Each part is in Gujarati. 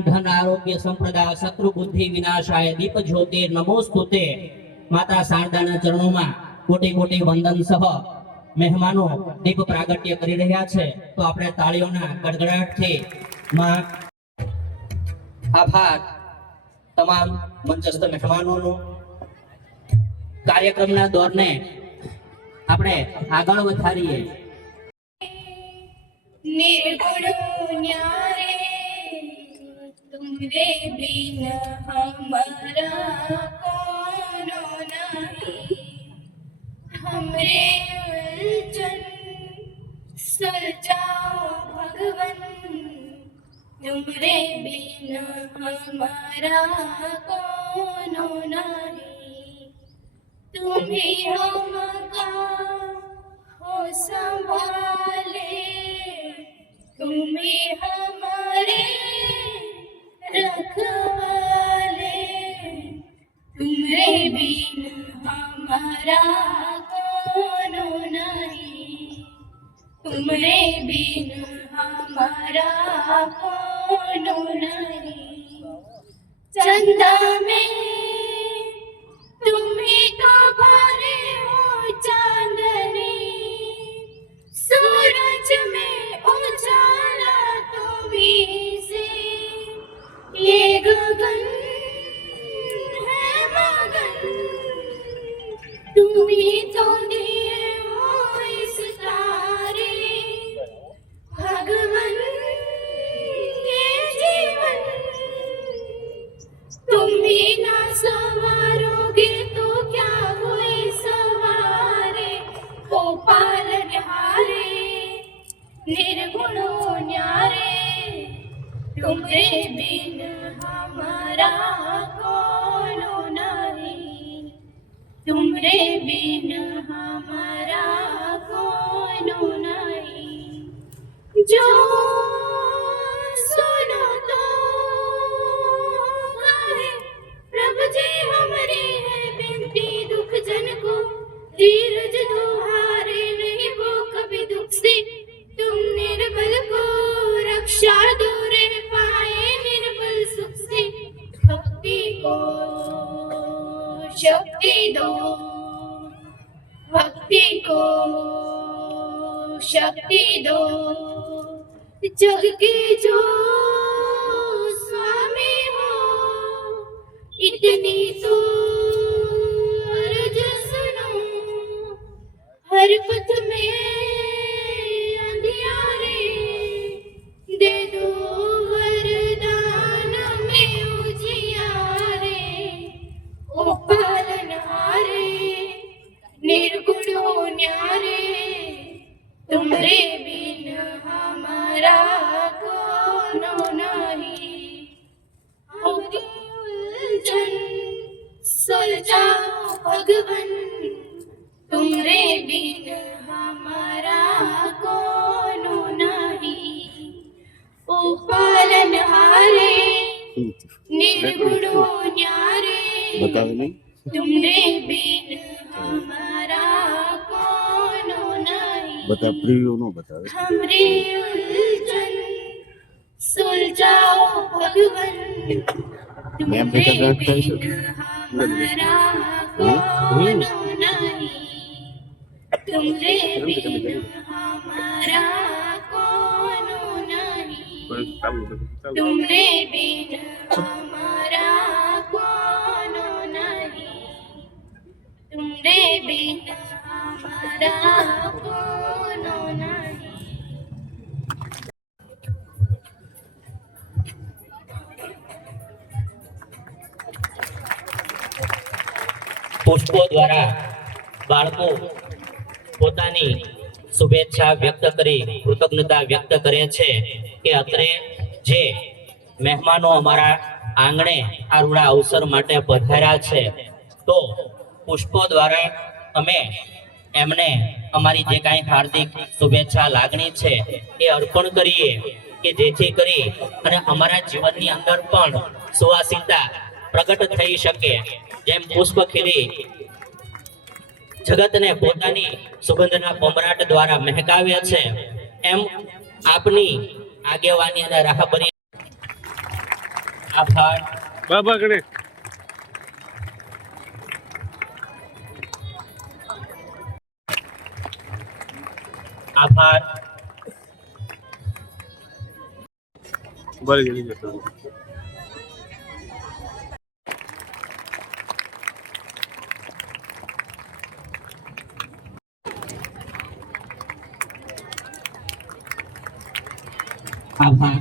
धन आरोग्य संप्रदा शत्रु बुद्धि विनाशाय दीप ज्योति नमोस्तुते। माता शारदाना चरणों में कोटि कोटि वंदन सह मेहमानो दीप प्रागट्य करी रह्या छे। तो आपणे ताळीओना गड़गड़ाटथी मां आभार तमाम मंचस्थ मेहमानोनो। कार्यक्रमना दौरने आपणे आगळ વધારીએ। निर्गुण न्यारे तुमरे बिन हमारा कोनो नहीं। हमरे उलझन सुलझाओ भगवन तुमरे बिन हमारा कोनो नहीं। तुम्ही हमका हो संभाले तुम्ही हमारे रखवाले। तुम्हारे बिन हमारा कोनो नहीं। तुम्हारे बिन हमारा कोनो नहीं। चंदा में तुम्ही तो भरे हो चांदनी। सूरज में उजाला तुम्ही से। ये गगन है मगन तुम्ही तो दिए हो इस तारे। भगवन ये जीवन तुम्ही ना संवारोगे तो क्या हुए सवारे। ओ पालनहारे निर्गुणो न्यारे तुम्हारे बिन हमारा कोनो नहीं। तुम्हारे बिन हमारा कोनो नहीं। जो सुनो तो कहे प्रभु जी हमारी है बिनती। दुख जन को धीरज दुहारे नहीं वो कभी दुख से। तुम निर्बल को रक्षा दूरे पाए निर्बल सुख से। भक्ति को शक्ति दो भक्ति को शक्ति दो। जग के जो स्वामी हो इतनी तो अर्ज सुनो। हर पथ में अंधियारे दे दो वरदान में उजियारे। ओ पालनहारे निर्गुण हो न्यारे तुम्हारे बिन हमारा कोनो नहीं। हमारी उलझन सुलझाओ भगवन तुम्हारे बिन हमारा कोनो नहीं। ओ पालनहारे निर्गुणो न्यारे तुम्हारे बिन हमारा कोनो नहीं। बता प्रियो नो बतावे। हमरे उलझन सुलझाओ भगवन तुम्हारे बिन हमारा कोनो नहीं। तुम्हारे बिन हमारा कोनो नहीं। तुम्हारे बिन हमारा कोनो नहीं। तुम्हारे बिन हमारा कोनो नहीं। પુષ્પો દ્વારા બાળકો પોતાની શુભેચ્છા વ્યક્ત કરી કૃતજ્ઞતા વ્યક્ત કરે છે કે અત્રે જે મહેમાનો અમારા આંગણે આ રૂડા અવસર માટે પધાર્યા છે, તો પુષ્પો દ્વારા અમે એમને અમારી જે કાંઈ હાર્દિક શુભેચ્છા લાગણી છે એ અર્પણ કરીએ કે જેથી કરી અને અમારા જીવનની અંદર પણ સુવાસિકતા પ્રગટ થઈ શકે. જેમ પુષ્પ ખીલી જગતને પોતાની સુગંધના પમરાટ દ્વારા મહેકાવ્યા છે, એમ આપની આગેવાની અને રાહબરી. આભાર. બાબા ગણેશ. આભાર. બરાબર જલ્દી જતો. આભાર.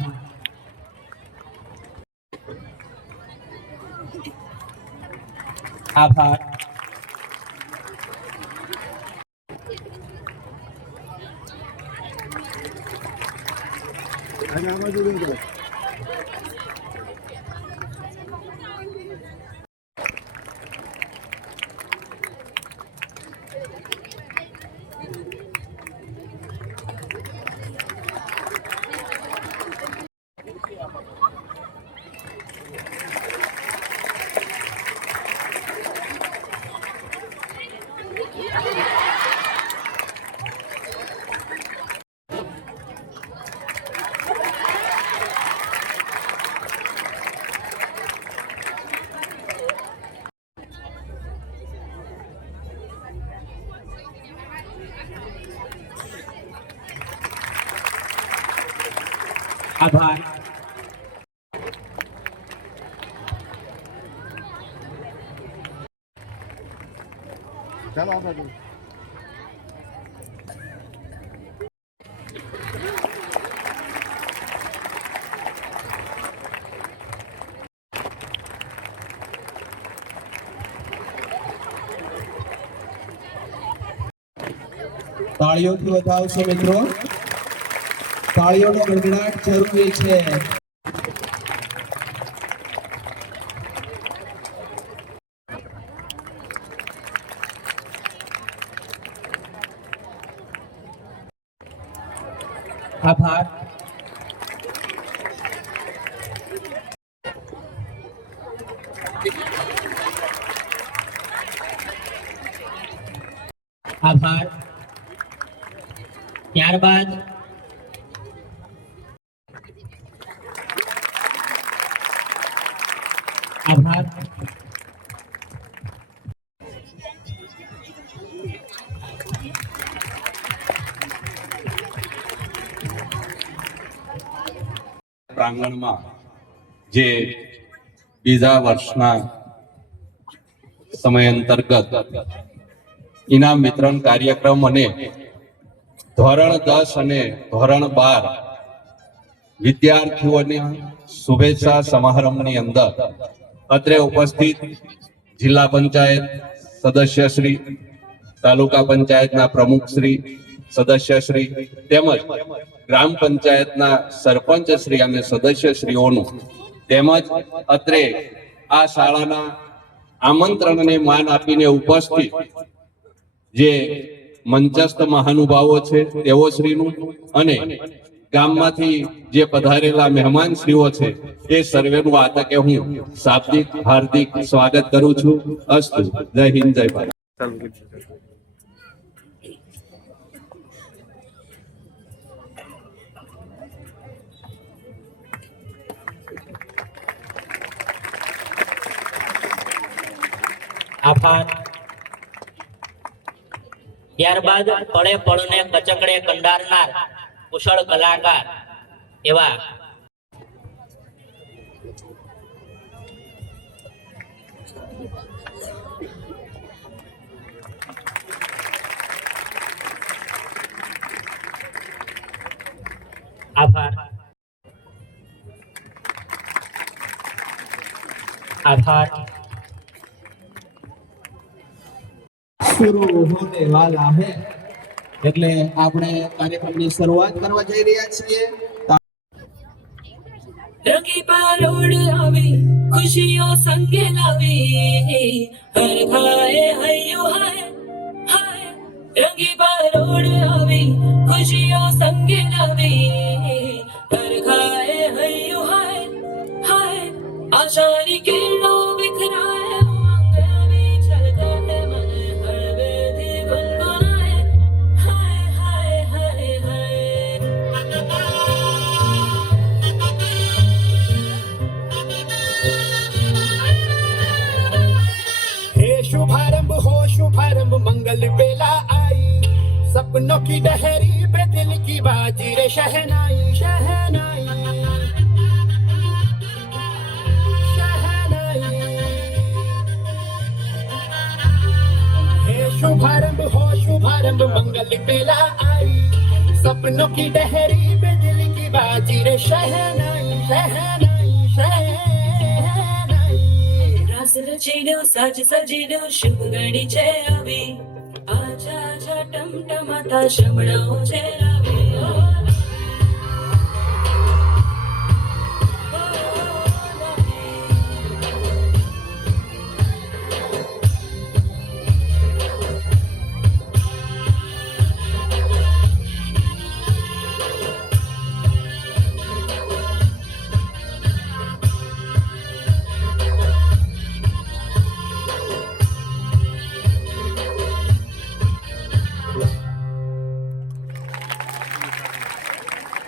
આભાર. આભાર. ચાલો આપણે તાળીઓથી વધાવશો મિત્રો. તાળીઓનો ગડગડાટ જરૂરી છે. આભાર. આભાર. ત્યારબાદ આભાર. પ્રાંગણમાં જે બીજા વર્ષના સમય અંતર્ગત ઇનામ વિતરણ કાર્યક્રમ અને ધોરણ 10 અને ધોરણ 12 વિદ્યાર્થીઓને શુભેચ્છા સમારંભની અંદર અત્રે ઉપસ્થિત જિલ્લા પંચાયત સદસ્યશ્રી, તાલુકા પંચાયતના પ્રમુખશ્રી, સદસ્યશ્રી તેમજ ગ્રામ પંચાયતના સરપંચશ્રી અને સદસ્યશ્રીઓનું તેમજ અત્રે આ શાળાના આમંત્રણને માન આપીને ઉપસ્થિત જે મંચસ્થ મહાનુભાવો છે તેઓ શ્રીનું અને ગામમાંથી જે પધારેલા મહેમાન શ્રીઓ છે એ સર્વેનું આ તકે હું શાબ્દિક હાર્દિક સ્વાગત કરું છું. અસ્તુ. જય હિન્દ, જય ભારત. આભાર. ત્યારબાદ પળે પળને કચકડે કંડારનાર કુશળ કલાકાર એવા આભાર. આભાર. शुरू होने वाला है એટલે આપણે કાર્યક્રમની શરૂઆત કરવા જઈ રહ્યા છીએ. રંગી પારોડ આવી ખુશીઓ સંગે લાવી હર ખાએ હૈયો હાય હાય રંગી પારોડ આવી ખુશીઓ સંગે લાવી હર ખાએ હૈયો હાય હાય આશાની કિરણો વિખરાય ઉમંગ આવી છલકાય મન હળવેથી ગુનગુનાય હાય હાય હાય हे शुभारंभ हो शुभारंभ मंगल बेला आई सपनों की डहरी पे दिल की बाजी रे शहनाई शहनाई शहनाई हे शुभारंभ हो शुभारंभ मंगल बेला आई सपनों की डहरी पे दिल की बाजी रे शहनाई शहनाई शहनाई રાસ રચીડ્યો સાજ સજીડ્યો શુભ ઘડી છે આવી આજા આજા ટમટમાતા શમણાઓ છે આવી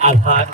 આભાર.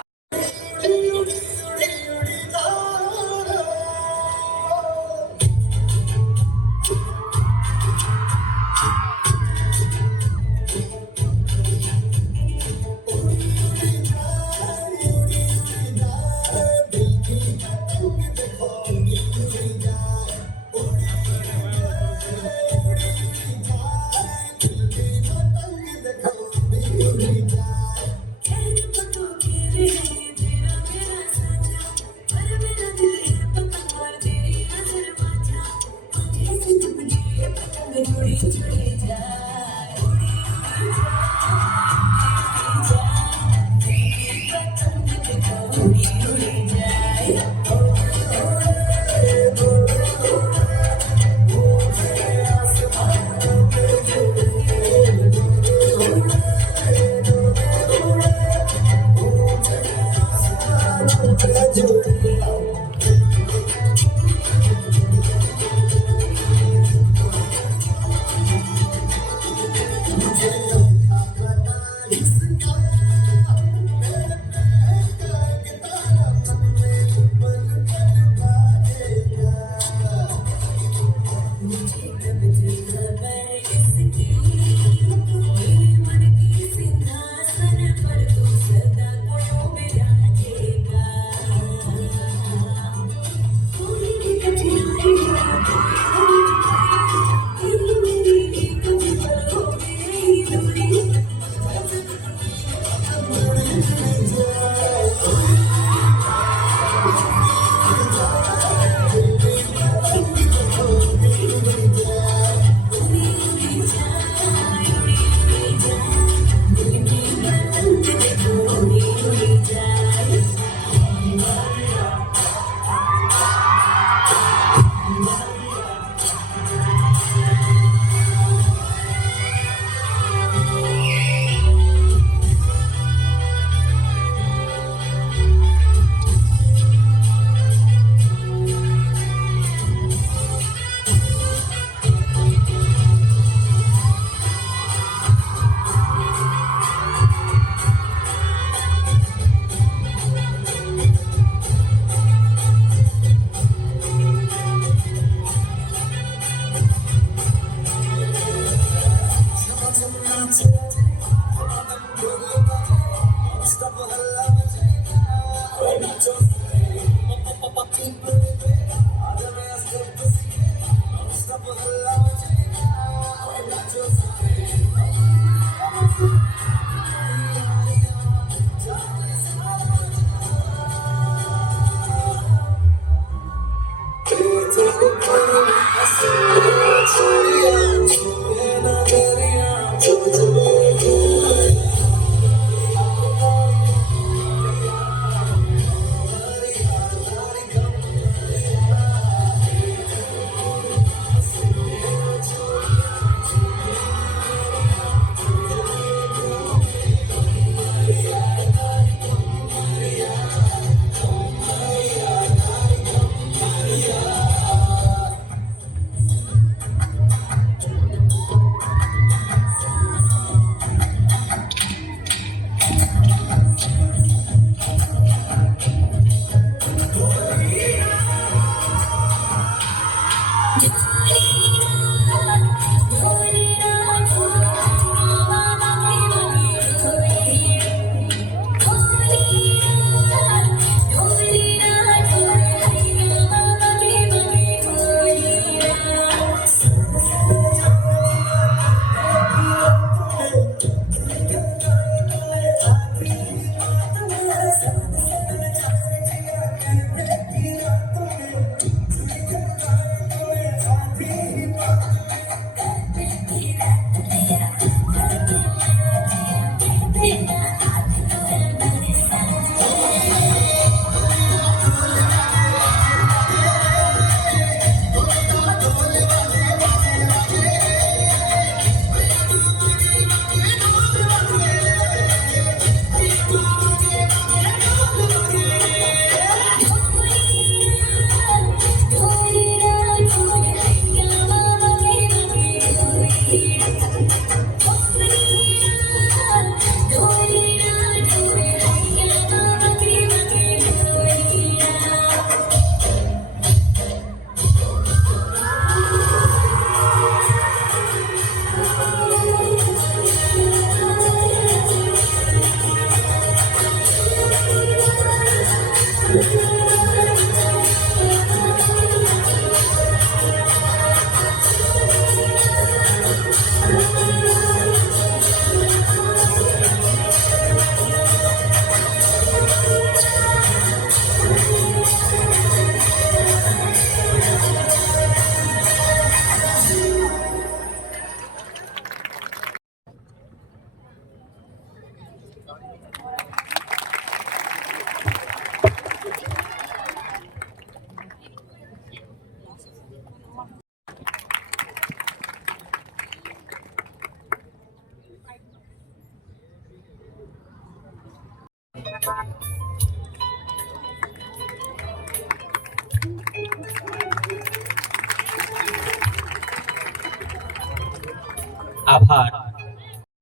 આભાર.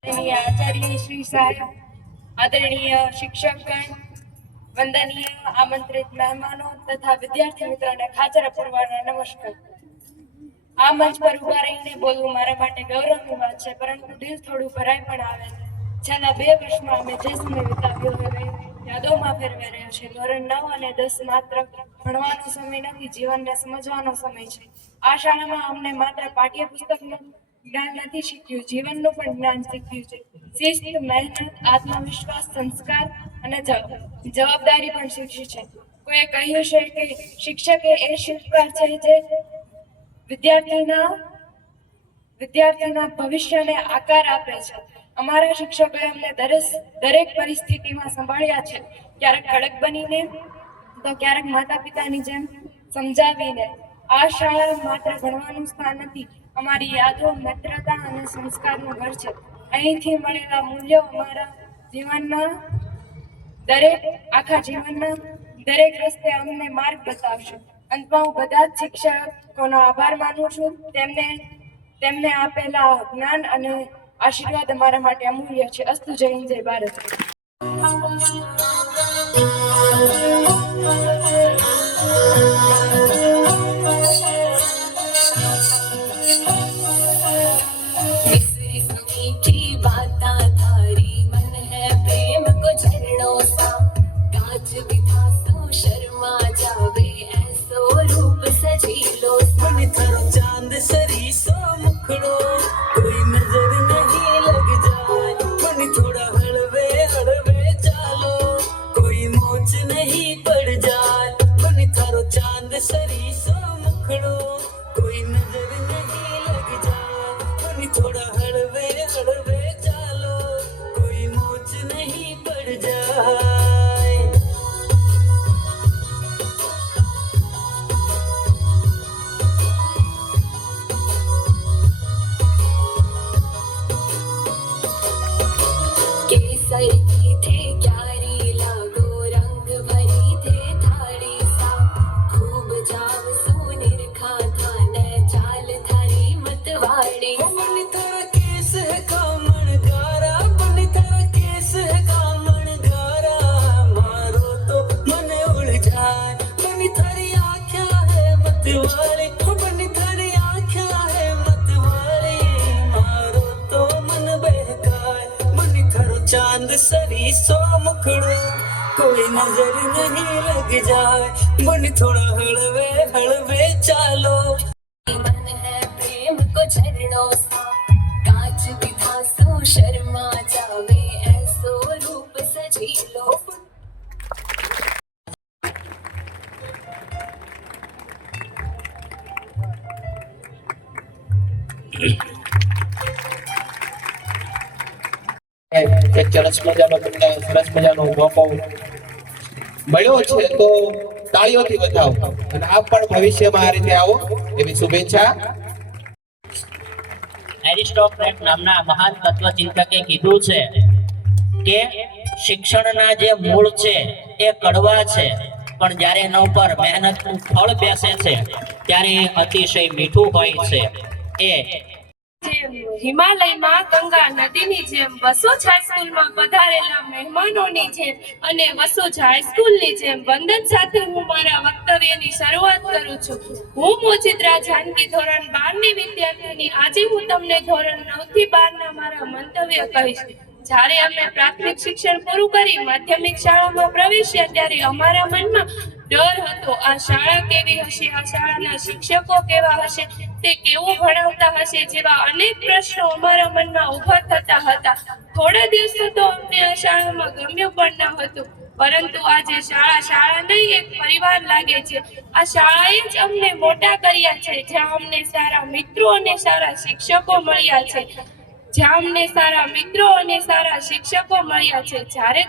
આદરણીય આચાર્ય શ્રી સાહેબ, આદરણીય શિક્ષકગણ, વંદનીય આમંત્રિત મહેમાનો તથા વિદ્યાર્થી મિત્રોને ખાતર પૂરવાના નમસ્કાર. આ મંચ પર ઉભા રહીને બોલવું મારા માટે ગૌરવની વાત છે, પરંતુ દિલ થોડું ભરાઈ પણ આવે છે. છેલ્લા 2 વર્ષમાં અમે જે સમય વિતાવ્યો હવે યાદોમાં ફેરવાઈ રહ્યો છે. ધોરણ 9 અને 10 માત્ર ભણવાનો સમય નથી, જીવનને સમજવાનો સમય છે. આ શાળામાં અમને માત્ર પાઠ્યપુસ્તકનું જ્ઞાન નથી શીખ્યું, જીવનનું પણ જ્ઞાન શીખ્યું છે. શિસ્ત, મહેનત, આત્મવિશ્વાસ, સંસ્કાર અને જવાબદારી પણ શીખી છે. કોઈએ કહ્યું છે કે શિક્ષક એ શિલ્પકાર છે જે વિદ્યાર્થીના ભવિષ્યને આકાર આપે છે. અમારા શિક્ષકોએ અમને દરેક પરિસ્થિતિમાં સંભાળ્યા છે, ક્યારેક કડક બનીને તો ક્યારેક માતા પિતાની જેમ સમજાવીને. આ શાળા માત્ર ભણવાનું સ્થાન નથી, અમારી યાદો, મિત્રતા અને સંસ્કારનું ઘર છે. અહીંથી મળેલા મૂલ્યો અમારા જીવનના આખા જીવનના દરેક રસ્તે અમને માર્ગ બતાવશે. અંતમાં હું બધા જ શિક્ષકોનો આભાર માનું છું. તેમને આપેલા જ્ઞાન અને આશીર્વાદ અમારા માટે અમૂલ્ય છે. અસ્તુ. જય હિન્દ, જય ભારત. चांद सरी सो मुखड़ो कोई नजर नहीं लग जाए, मन थोड़ा हलवे हलवे चालो कोई मोच नहीं पड़ जाए. मन थारो चांद सरी सो मुखड़ो कोई नजर नहीं लग जाए, मन थोड़ा हलवे हलवे चालो कोई मोच नहीं पड़ जाए. केसरी थे क्यारी लागो रंग भरी थे थारी सा, खूब जाव सुनिर खा था न चाल थारी मतवाड़ी. मन थारा केस है कामण गारा, मन थारा केस है कामण गारा, मारो तो मन उलझाए. मन थारी आँखा है मतवाली, मन थारी आँखा है मतवाली, मारो तो मन बहकाए. मन थारो चांद सरी सो मुखड़ो कोई नजर नहीं लग जाए, मन थोड़ा हलवे हलवे चालो. मन है प्रेम को झरणों सा, कांच विधा सो शर्मा जावे, ऐसो रूप सजी लो. એક સરસ મજાનો તમને સરસ મજાનો મોકો મળ્યો છે તો તાળીઓથી વધાવો અને આપ પણ ભવિષ્યમાં આ રીતે આવો એવી શુભેચ્છા. એરિસ્ટોક્રેટ નામના મહાન તત્વચિંતકે કીધું છે કે શિક્ષણના જે મૂળ છે એ કડવા છે, પણ જ્યારે એના ઉપર મહેનતનું ફળ બેસે છે ત્યારે એ અતિશય મીઠું હોય છે. એ જેમ હિમાલયમાં ગંગા નદીની જેમ વસોજ હાઈસ્કૂલમાં પધારેલા મહેમાનોની જેમ અને વસોજ હાઈસ્કૂલની જેમ વંદન સાથે હું મારા વક્તવ્યની શરૂઆત કરું છું. હું મોચિત્રા જાનકી ધોરણ 12 ની વિદ્યાર્થીની. આજે હું તમને ધોરણ 9 થી 12 ના મારા મંતવ્ય કહીશ. જ્યારે અમે પ્રાથમિક શિક્ષણ પૂરું કરી માધ્યમિક શાળામાં પ્રવેશ્યા ત્યારે અમારા મનમાં ડર હતો. આ શાળા કેવી હશે, આ શાળાના શિક્ષકો કેવા હશે, તે કેવું ભણાવતા હશે જેવા અનેક પ્રશ્નો અમારા મનમાં ઊભા થતા હતા. થોડા દિવસો તો અમને આ શાળામાં ગમ્યું પણ ન હતું, પરંતુ આજે શાળા નહીં એક પરિવાર લાગે છે. આ શાળાએ જ અમને મોટા કર્યા છે, જ્યાં અમને સારા મિત્રો અને સારા શિક્ષકો મળ્યા છે. જ્યારે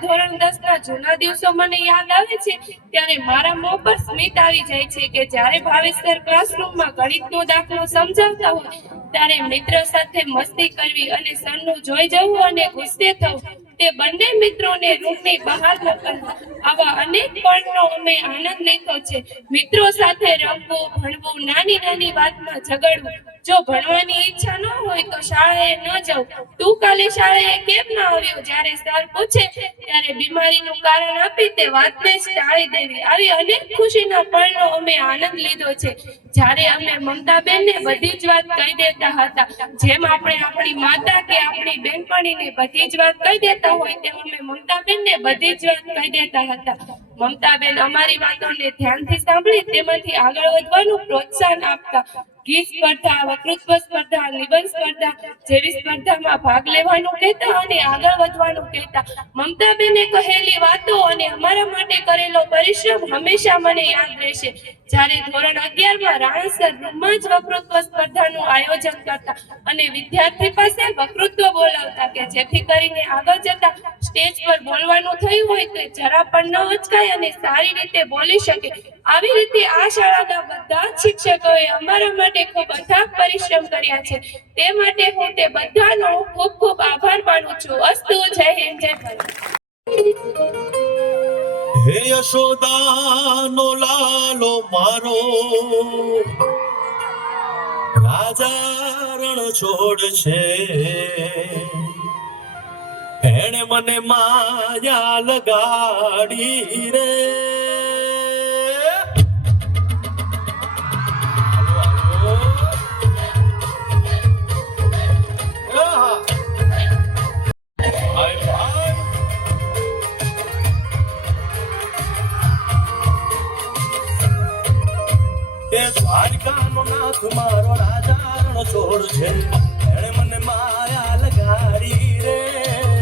ધોરણ 10 ના જૂના દિવસો મને યાદ આવે છે ત્યારે મારા મોં પર સ્મિત આવી જાય છે કે જ્યારે ભાવેશ સર ક્લાસરૂમમાં ગણિતનો દાખલો સમજાવતા હોય ત્યારે મિત્ર સાથે મસ્તી કરવી અને સરનું જોઈ જવું અને ગુસ્સે થવું, તે બંને મિત્રોને રૂમની બહાર મોકલવા, આવા અનેક પળનો અમે આનંદ લીધો છે. મિત્રો સાથે રમવું, ભણવું, નાની નાની વાતમાં ઝઘડવું. જો ભણવાની ઈચ્છા ન હોય તો શાળાએ ન જવું. તું કાલે શાળાએ કેમ ન આવ્યો? જ્યારે સર પૂછે ત્યારે બીમારીનું કારણ આપી તે વાતને જ ટાળી દેવી. આવી અનેક ખુશીના પળનો અમે આનંદ લીધો છે. જ્યારે અમે મમતાબેનને બધી જ વાત કહી દેતા હતા, જેમ આપણે આપણી માતા કે આપણી બહેનપણીને બધી જ વાત કહી દેતા હોય તેમ અમે મમતાબેનને બધી જ વાત કહી દેતા હતા. મમતાબેન અમારી વાતોને ધ્યાનથી સાંભળી તેમાંથી આગળ વધવાનું પ્રોત્સાહન આપતા. ગીત સ્પર્ધા, વક્તૃત્વ સ્પર્ધા, નિબંધ સ્પર્ધા જેવી સ્પર્ધામાં ભાગ લેવાનું કહેતા અને આગળ વધવાનું કહેતા. મમતાબેને કહેલી વાતો અને અમારા માટે કરેલો પરિશ્રમ હંમેશા મને યાદ રહેશે. જ્યારે ધોરણ 11 માં રાણસર રૂમમાં જ વક્તૃત્વ સ્પર્ધાનું આયોજન કરતા અને વિદ્યાર્થી પાસે વક્તૃત્વ બોલાવતા કે જેથી કરીને આગળ જતા સ્ટેજ પર બોલવાનું થયું હોય તો જરા પણ ન અચકાય અને સારી રીતે બોલી શકે. આવી રીતે આ શાળાના બધા જ શિક્ષકોએ અમારા માટે ખૂબ અથાગ પરિશ્રમ કર્યા છે. તે માટે હું તે બધાનો ખૂબ ખૂબ આભાર માનું છું. અસ્તુ. જય હિન્દ, જય ભારત. હે યશોદાનો લાલો મારો, રાજા રણ છોડ છે. એણે મને માયા લગાડી રે. દ્વારકાનો નાથ મારો રાજા રણ છોડ છે. એણે મને માયા લગાડી રે.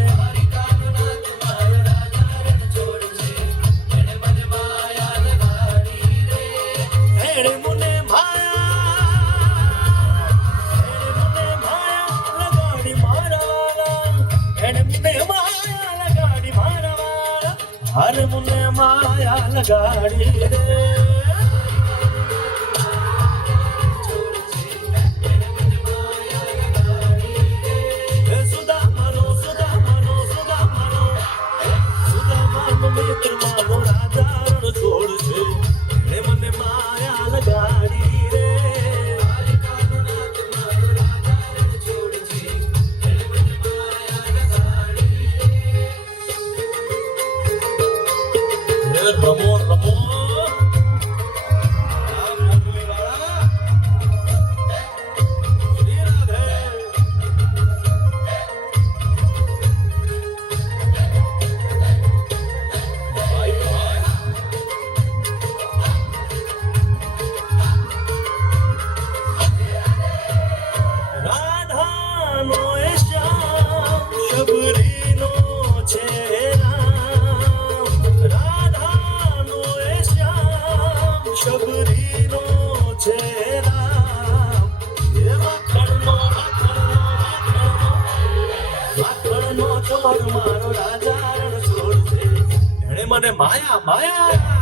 દ્વારકાનો નાથ મારો રાજા રણ છોડ છે. એણે મને માયા લગાડી રે. એણે મને માયા લગાડી મારા વાલા. એણે મને માયા લગાડી મારા વાલા. હર મને માયા લગાડી રે. મારો રાજા રણ છોડ છે. એ મને માયા લગાડી રે. દ્વારકાનો નાથ મારો રાજા રણ છોડ છે. એ મને માયા લગાડી રે. રમો રમો શબરીનો છે રામ. રાધાનો એ મને માયા માયા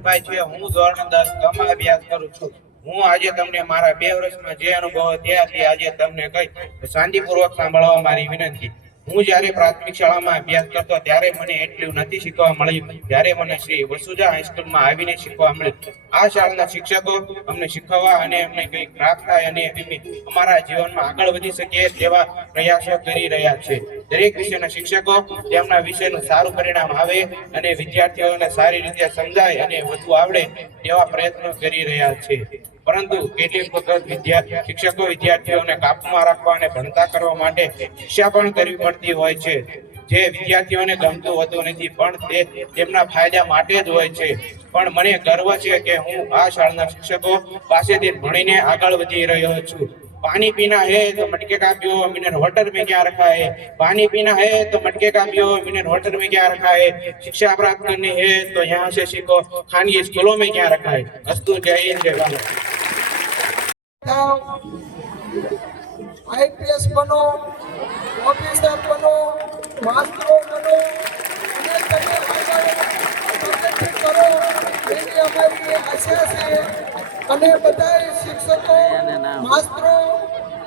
ભાઈ છે હું ધોરણ 10 કમા અભ્યાસ કરું છું હું આજે તમને મારા 2 વર્ષમાં જે અનુભવ થયા આજે તમને કહી શાંતિપૂર્વક સાંભળવા મારી વિનંતી હું જ્યારે પ્રાથમિક શાળામાં અભ્યાસ કરતો ત્યારે મને એટલું નથી શીખવા મળ્યું જ્યારે મને શ્રી વસુજા હાઈસ્કૂલમાં આવીને શીખવા મળ્યું આ શાળાના શિક્ષકો અમને શીખવવા અને અમને કંઈક પ્રાપ્ત થાય અને અમારા જીવનમાં આગળ વધી શકીએ તેવા પ્રયાસો કરી રહ્યા છે દરેક વિષયના શિક્ષકો તેમના વિષયનું સારું પરિણામ આવે અને વિદ્યાર્થીઓને સારી રીતે સમજાય અને વધુ આવડે તેવા પ્રયત્નો કરી રહ્યા છે પરંતુ કેટલીક વખત શિક્ષકો વિદ્યાર્થીઓને કાબૂમાં રાખવા અને ભણતા કરવા માટે શિક્ષા પણ કરવી પડતી હોય છે જે વિદ્યાર્થીઓને ગમતું હોતું નથી પણ તે તેમના ફાયદા માટે જ હોય છે પણ મને ગર્વ છે કે હું આ શાળાના શિક્ષકો પાસેથી ભણીને આગળ વધી રહ્યો છું पानी पीना है तो मटके का पियो मिनरल वाटर में क्या रखा है पानी पीना है तो मटके का पियो मिनरल वाटर में क्या रखा है शिक्षा प्राप्त करनी है तो यहाँ से सीखो खानगी स्कूलों में क्या रखा है अस्तु जय हिंद जय भारत आईपीएस बनो ऑफिसर बनो मास्टरो बनो करो એની અમારી આશા છે અને બધાય શિક્ષકો માસ્ટરો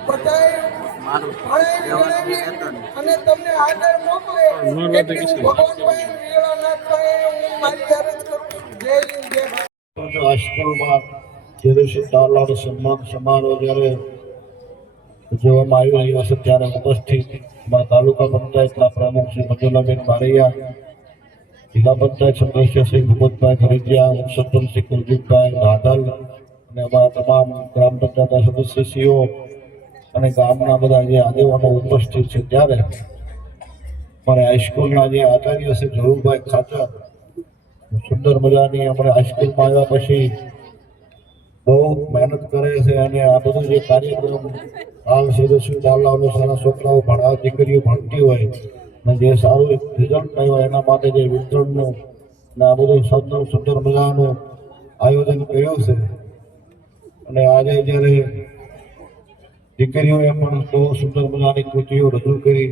બધાય ભણાવી અને તમને આગળ મોકલે એટલી હું ભગવાનભાઈ વીરાનાથભાઈ હું મારી અરજ કરું છું જય હિન્દ જય ભારત હાઈસ્કૂલમાં જ્યારે તાલાનો સન્માન સમારોહ જ્યારે ઉજવવામાં આવી રહ્યો છે ત્યારે ઉપસ્થિત તાલુકા પંચાયતના પ્રમુખ શ્રી મંજુલાબેન બારૈયા જિલ્લા પંચાયત સદસ્ય શ્રી ભૂપતભાઈ ખરીદિયા ઉપસરપંચ શ્રી કુલદીપભાઈ રાધલ અને અમારા તમામ ગ્રામ પંચાયતના સદસ્યશ્રીઓ અને ગામના બધા જે આગેવાનો ઉપસ્થિત છે ત્યારે અમારે હાઈસ્કૂલના જે આચાર્ય શ્રી ધરુભાઈ ખાચર સુંદર મજાની અમારે હાઈસ્કૂલમાં આવ્યા પછી બહુ મહેનત કરે છે અને આ બધું જે કાર્યક્રમ હાલ સદસ્ય દાલાઓને સારા છોકરાઓ ભણવા દીકરીઓ ભણતી હોય અને જે સારું રિઝલ્ટ આવ્યું એના માટે જે વિતરણનું અને આ બધું સુંદર મજાનું આયોજન કર્યું છે અને આજે જ્યારે દીકરીઓએ પણ બહુ સુંદર મજાની કૃતિઓ રજૂ કરી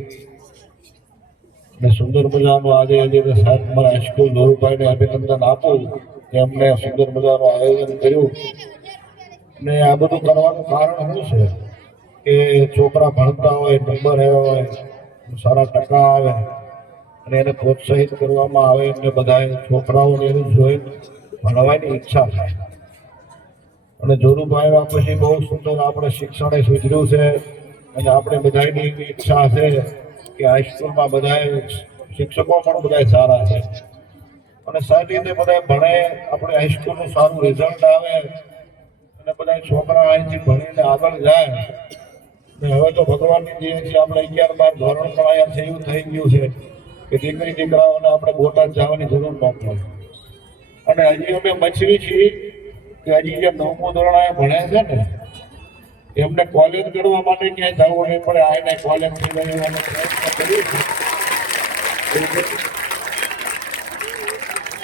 અને સુંદર મજાનું આજે સાહેબ મારા હાઈસ્કૂલ ધોરુભાઈને અભિનંદન આપું એમને સુંદર મજાનું આયોજન કર્યું અને આ બધું કરવાનું કારણ શું છે કે છોકરા ભણતા હોય નંબર આવ્યા હોય સારા ટકા આવે અને એને પ્રોત્સાહિત કરવામાં આવે એટલે બધા છોકરાઓને એનું જોઈ ભણવાની ઈચ્છા થાય અને ધોરુભાઈ આવ્યા પછી બહુ સુંદર આપણે શિક્ષણે સુધર્યું છે અને આપણે બધાની ઈચ્છા છે કે હાઈસ્કૂલમાં બધા શિક્ષકો પણ બધા સારા છે અને સારી રીતે બધા ભણે આપણે હાઈસ્કૂલનું સારું રિઝલ્ટ આવે અને બધા છોકરા અહીંથી ભણીને આગળ જાય ને હવે તો ભગવાનની દયાથી આપણે 11-12 ધોરણ પણ અહીંયા છે એવું થઈ ગયું છે કે દીકરી દીકરાઓને આપણે બોટાદ જવાની જરૂર ન પડે અને હજી અમે મચવી છીએ કે હજી જે 9મું ધોરણ અહીંયા ભણે છે ને એમને કોલેજ કરવા માટે ક્યાંય જવું નહીં પડે, આને કોલેજ થી બનાવવાનો પ્રયત્ન કરીએ છીએ.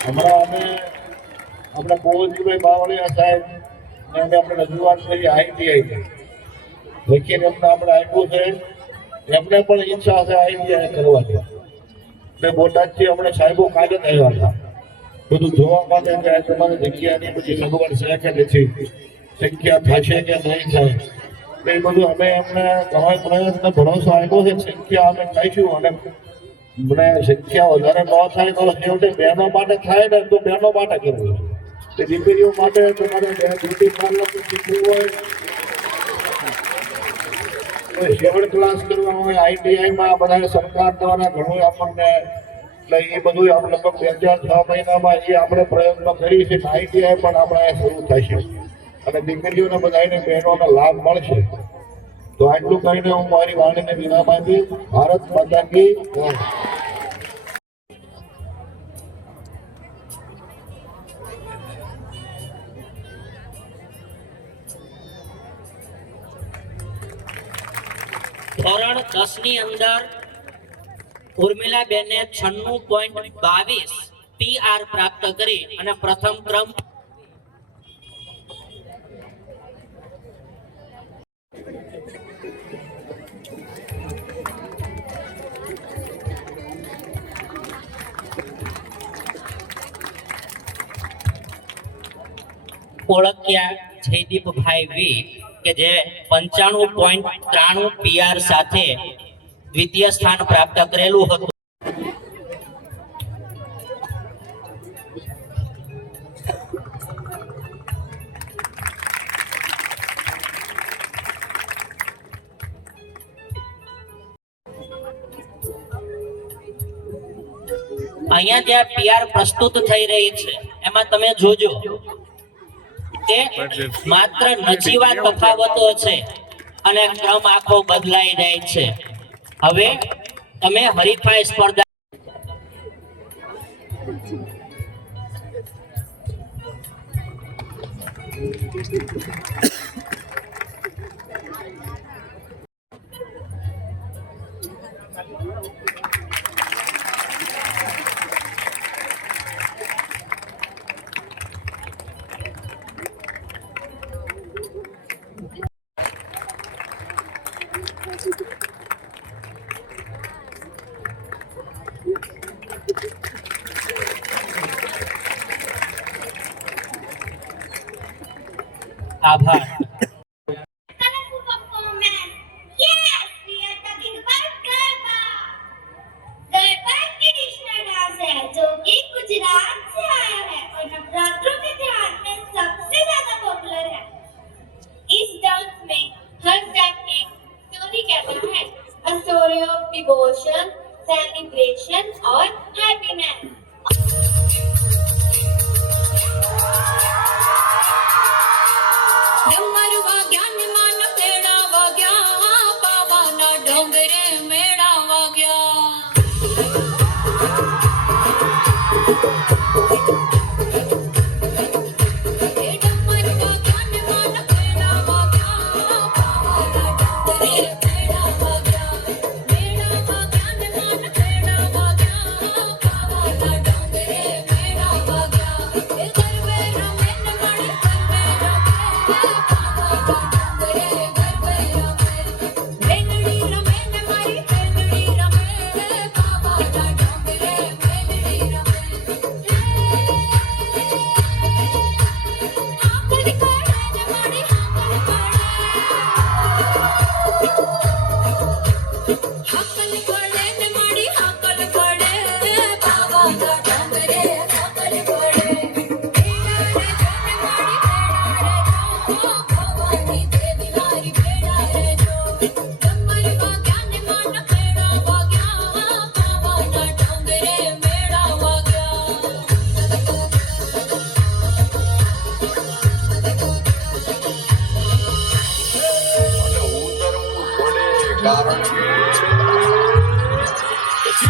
હમણાં અમે આપણા ગોવલજીભાઈ બાવળિયા સાહેબ ને આપણે રજૂઆત કરી ITI લેખીને એમને આપણે આપ્યું છે. એમને પણ ઈચ્છા છે ITI કરવાની. એટલે બોટાદથી આપણે સાહેબો કાલે જ આવ્યા હતા બધું જોવા માટે કે તમારે જગ્યાની બધી સગવડ છે કે નથી, સંખ્યા થશે કે નહીં થાય. એ બધું અમે એમને ઘણો પ્રયત્ન ભરોસો આપ્યો છે. સંખ્યા અમે કહીશું અને મને સંખ્યા વધારે ન થાય તો છેવટે બહેનો માટે થાય ને તો બહેનો માટે કરવું. દીકરીઓ માટે તમારે બ્યુટી પાર્લર શીખવું હોય, શેવડ ક્લાસ કરવા હોય, ITI-માં બધા સરકાર દ્વારા ઘણું આપણને એટલે એ બધું આપણે લગભગ 2006 મહિનામાં એ આપણે પ્રયત્નો કરી છે. ITI પણ આપણે શરૂ થશે અને દીકરીઓને બધાને બહેનોને લાભ મળશે. તો આટલું કહીને હું મારી વાણીને વિરામ આપી. ભારત માતા કી જય. ધોરણ 10 ની અંદર ઉર્મિલાબેને 96.22 PR પ્રાપ્ત કરી અને પ્રથમ ક્રમ ઓળખ્યા જયદીપભાઈ વી કે જે 95.93 PR સાથે દ્વિતીય સ્થાન પ્રાપ્ત કરેલું હતું. અહીંયા જ્યાં PR પ્રસ્તુત થઈ રહી છે એમાં તમે જોજો કે માત્ર નજીવા તફાવતો છે અને ક્રમ આખો બદલાઈ જાય છે. હવે તમે હરીફાઈ સ્પર્ધા આભાર. Colorful performance. Yes, we are talking about garba. Garba एक ट्रेडिशनल डांस है जो कि गुजरात से आया है और नवरात्रों के त्योहार में सबसे ज्यादा पॉपुलर है. इस डांस में हर स्टेप एक स्टोरी कहता है. A story of devotion, celebration और happiness. ડમર વાગ્યા ને માન પેડા વાગ્યા, પાવાના ડોંગરે મેળા વાગ્યા. એ ડમર વાગ્યા ને માન પેડા વાગ્યા, પાવાના ડોંગરે મેળા વાગ્યા. મેળા વાગ્યા ને માન પેડા વાગ્યા, પાવાના ડોંગરે મેળા વાગ્યા. એ ગરબે રમે ને માણી ગરબે રમે,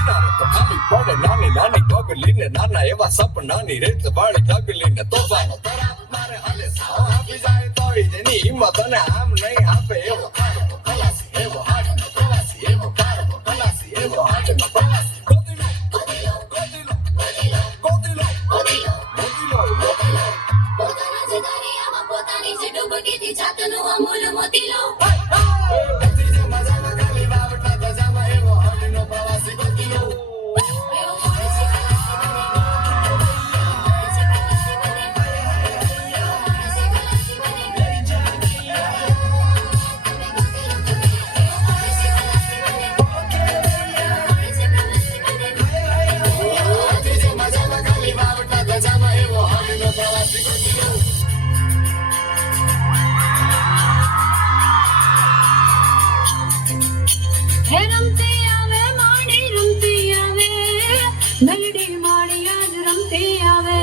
કારણ કે ખાલી પડે નાની નાની પગલીને નાના એવા સપનાની રેત વાળી ઢગલીને તોફાનો તરાવ મારે હાલે સાવ આપી જાય તોય તેની હિંમત અને આમ નહીં આપે એવો કારમો ખલાસી એવો હાડનો ખલાસી એવો કારમો ખલાસી એવો હાડનો ખલાસી પોતાના જ દરિયામાં પોતાની જ ડૂબકીથી જાતનું અમૂલ મોતી લો મજામાં ખાલી વાવટા ધજામાં એવો હાડનો પ્રવાસી ગોતી લો એવો કોણ છે મજામાં ખાલી વાવટા ધજામાં એવો હાડનો પ્રવાસી ગોતી લો હે રમતી આવે માણી રમતી આવે મેલડી માણી આજ રમતી આવે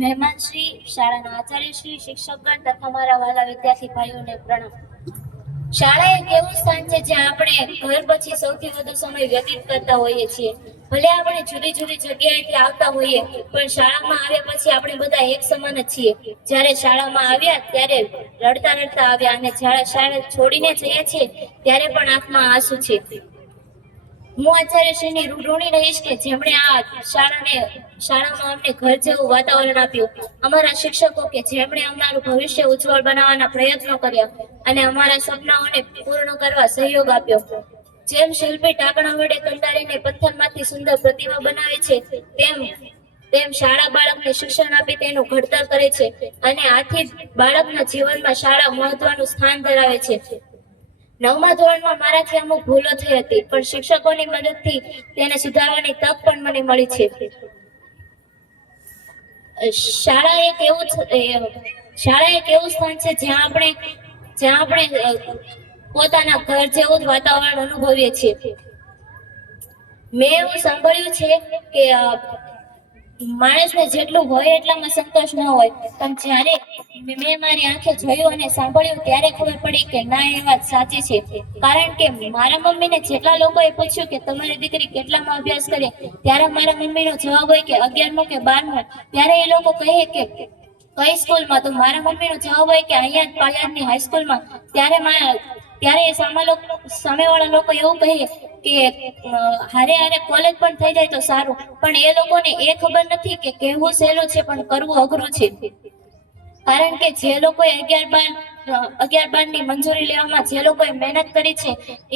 મહેમાન શ્રી, શાળાના આચાર્ય શ્રી, શિક્ષકગણ તથા મારા વહાલા વિદ્યાર્થી ભાઈઓને પ્રણામ. શાળા એક એવું સ્થાન છે જ્યાં આપણે ઘર પછી સૌથી વધુ સમય વ્યતીત કરતા હોઈએ છીએ. ભલે આપણે જુદી જુદી જગ્યાએથી આવતા હોઈએ, પણ શાળામાં આવ્યા પછી આપણે બધા એક સમાન જ છીએ. જ્યારે શાળામાં આવ્યા ત્યારે રડતા રડતા આવ્યા, અને જ્યારે શાળા છોડીને જઈએ છીએ ત્યારે પણ આંખમાં આંસુ છે. હું આચાર્યશ્રીની ઋણી રહીશ કે જેમણે આ શાળામાં અમને ઘર જેવું વાતાવરણ આપ્યું. અમારા શિક્ષકો કે જેમણે અમારું ભવિષ્ય ઉજ્જવળ બનાવવાના પ્રયત્નો કર્યા અને અમારા સપનાઓને પૂર્ણ કરવા સહયોગ આપ્યો. જેમ શિલ્પી ટાંકણા વડે કંટાળીને પથ્થરમાંથી સુંદર પ્રતિમા બનાવે છે, તેમ શાળા બાળકને શિક્ષણ આપી તેનું ઘડતર કરે છે, અને આથી બાળકના જીવનમાં શાળા મહત્વનું સ્થાન ધરાવે છે. 9મા ધોરણમાં મારાથી અમુક ભૂલો થઈ હતી, પણ શિક્ષકોની મદદથી તેને સુધારવાની તક પણ મને મળી છે. શાળા એક એવું સ્થાન છે જ્યાં આપણે પોતાના ઘર જેવું જ વાતાવરણ અનુભવીએ છીએ. મેં એવું સાંભળ્યું છે કે માણસને જેટલું હોય એટલામાં સંતોષ ન હોય, પણ જ્યારે મેં મારી આંખે જોયું અને સાંભળ્યું ત્યારે ખબર પડી કે ના, એ વાત સાચી છે. કારણ કે મારા મમ્મીને જેટલા લોકોએ પૂછ્યું કે તમારી દીકરી કેટલામાં અભ્યાસ કરે, ત્યારે મારા મમ્મીનો જવાબ હોય કે 11મો કે 12મો. ત્યારે એ લોકો કહે કે કઈ સ્કૂલમાં, તો મારા મમ્મીનો જવાબ હોય કે અહીંયા જ પાલિયાદની હાઈસ્કૂલમાં. ત્યારે સામેવાળા લોકો એવું કહે કે હારે હારે કોલેજ પણ થઈ જાય તો સારું, પણ એ લોકોને એ ખબર નથી કે કહેવું સહેલું છે પણ કરવું અઘરું છે. કારણ કે જે લોકોએ 11-12 ની મંજૂરી લેવામાં જે લોકોએ મહેનત કરી છે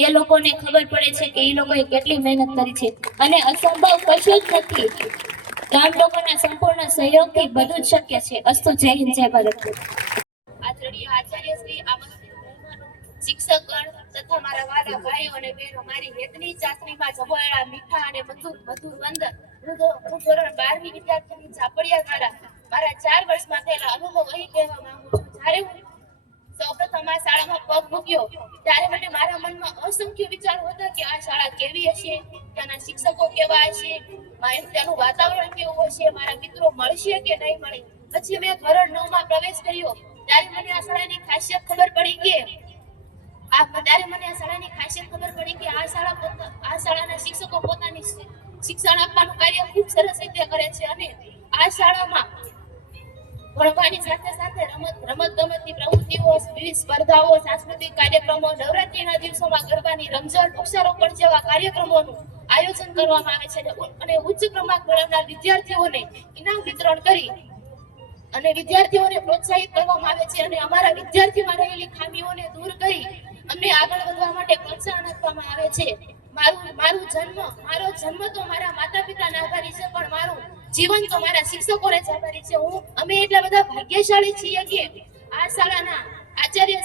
એ લોકોને ખબર પડે છે કે એ લોકોએ કેટલી મહેનત કરી છે. અને અસંભવ કશું જ નથી. ગામ લોકોના સંપૂર્ણ સહયોગથી બધું જ શક્ય છે. અસ્તુ. જય હિન્દ, જય ભારત. આદરણીય આચાર્ય શ્રી, આમંત્રિત મહેમાનો, શિક્ષકગણ તથા મારા વાલા ભાઈઓ અને બહેનો, મારી હેતની ચાસણીમાં જમાયેલા મીઠા અને મધુર વંદન. હું ધોરણ 12ની વિદ્યાર્થીની ઝાપડિયા દ્વારા મારા 4 વર્ષમાં થયેલા અનુભવ અહીં કહેવા માંગુ છું. જ્યારે હું સૌપ્રથમ આ શાળામાં પગ મૂક્યો ત્યારે મને મારા મનમાં અસંખ્ય વિચારો હતા કે આ શાળા કેવી હશે, ત્યાંના શિક્ષકો કેવા હશે, ત્યાંનું વાતાવરણ કેવું હશે, મારા મિત્રો મળશે કે નહીં મળે. પછી મેં ધોરણ 9માં પ્રવેશ કર્યો ત્યારે મને આ શાળાની ખાસિયત ખબર પડી કે આ શાળાના શિક્ષકો પોતાની શિક્ષણ આપવાનું કાર્ય ખૂબ સરસ રીતે કરે છે. અને આ શાળામાં ભણવાની સાથે સાથે રમત-ગમતની પ્રવૃત્તિઓ, વિવિધ સ્પર્ધાઓ, સાંસ્કૃતિક કાર્યક્રમો, નવરાત્રીના દિવસોમાં ગરબાની રમઝટ, વૃક્ષારોપણ જેવા કાર્યક્રમોનું આયોજન કરવામાં આવે છે. અને ઉચ્ચ ક્રમાંક મેળવનાર વિદ્યાર્થીઓને ઇનામ વિતરણ કરી અને વિદ્યાર્થીઓને પ્રોત્સાહિત કરવામાં આવે છે. અને અમારા વિદ્યાર્થીમાં રહેલી ખામીઓને દૂર કરી અમને આગળ વધવા માટે પ્રોત્સાહન આપવામાં આવે છે. મારો જન્મ તો મારા માતા પિતાના આભારી છે, પણ મારું જીવન તો મારા શિક્ષકોને જ આભારી છે. અમે એટલા બધા ભાગ્યશાળી છીએ કે આ શાળાના આચાર્ય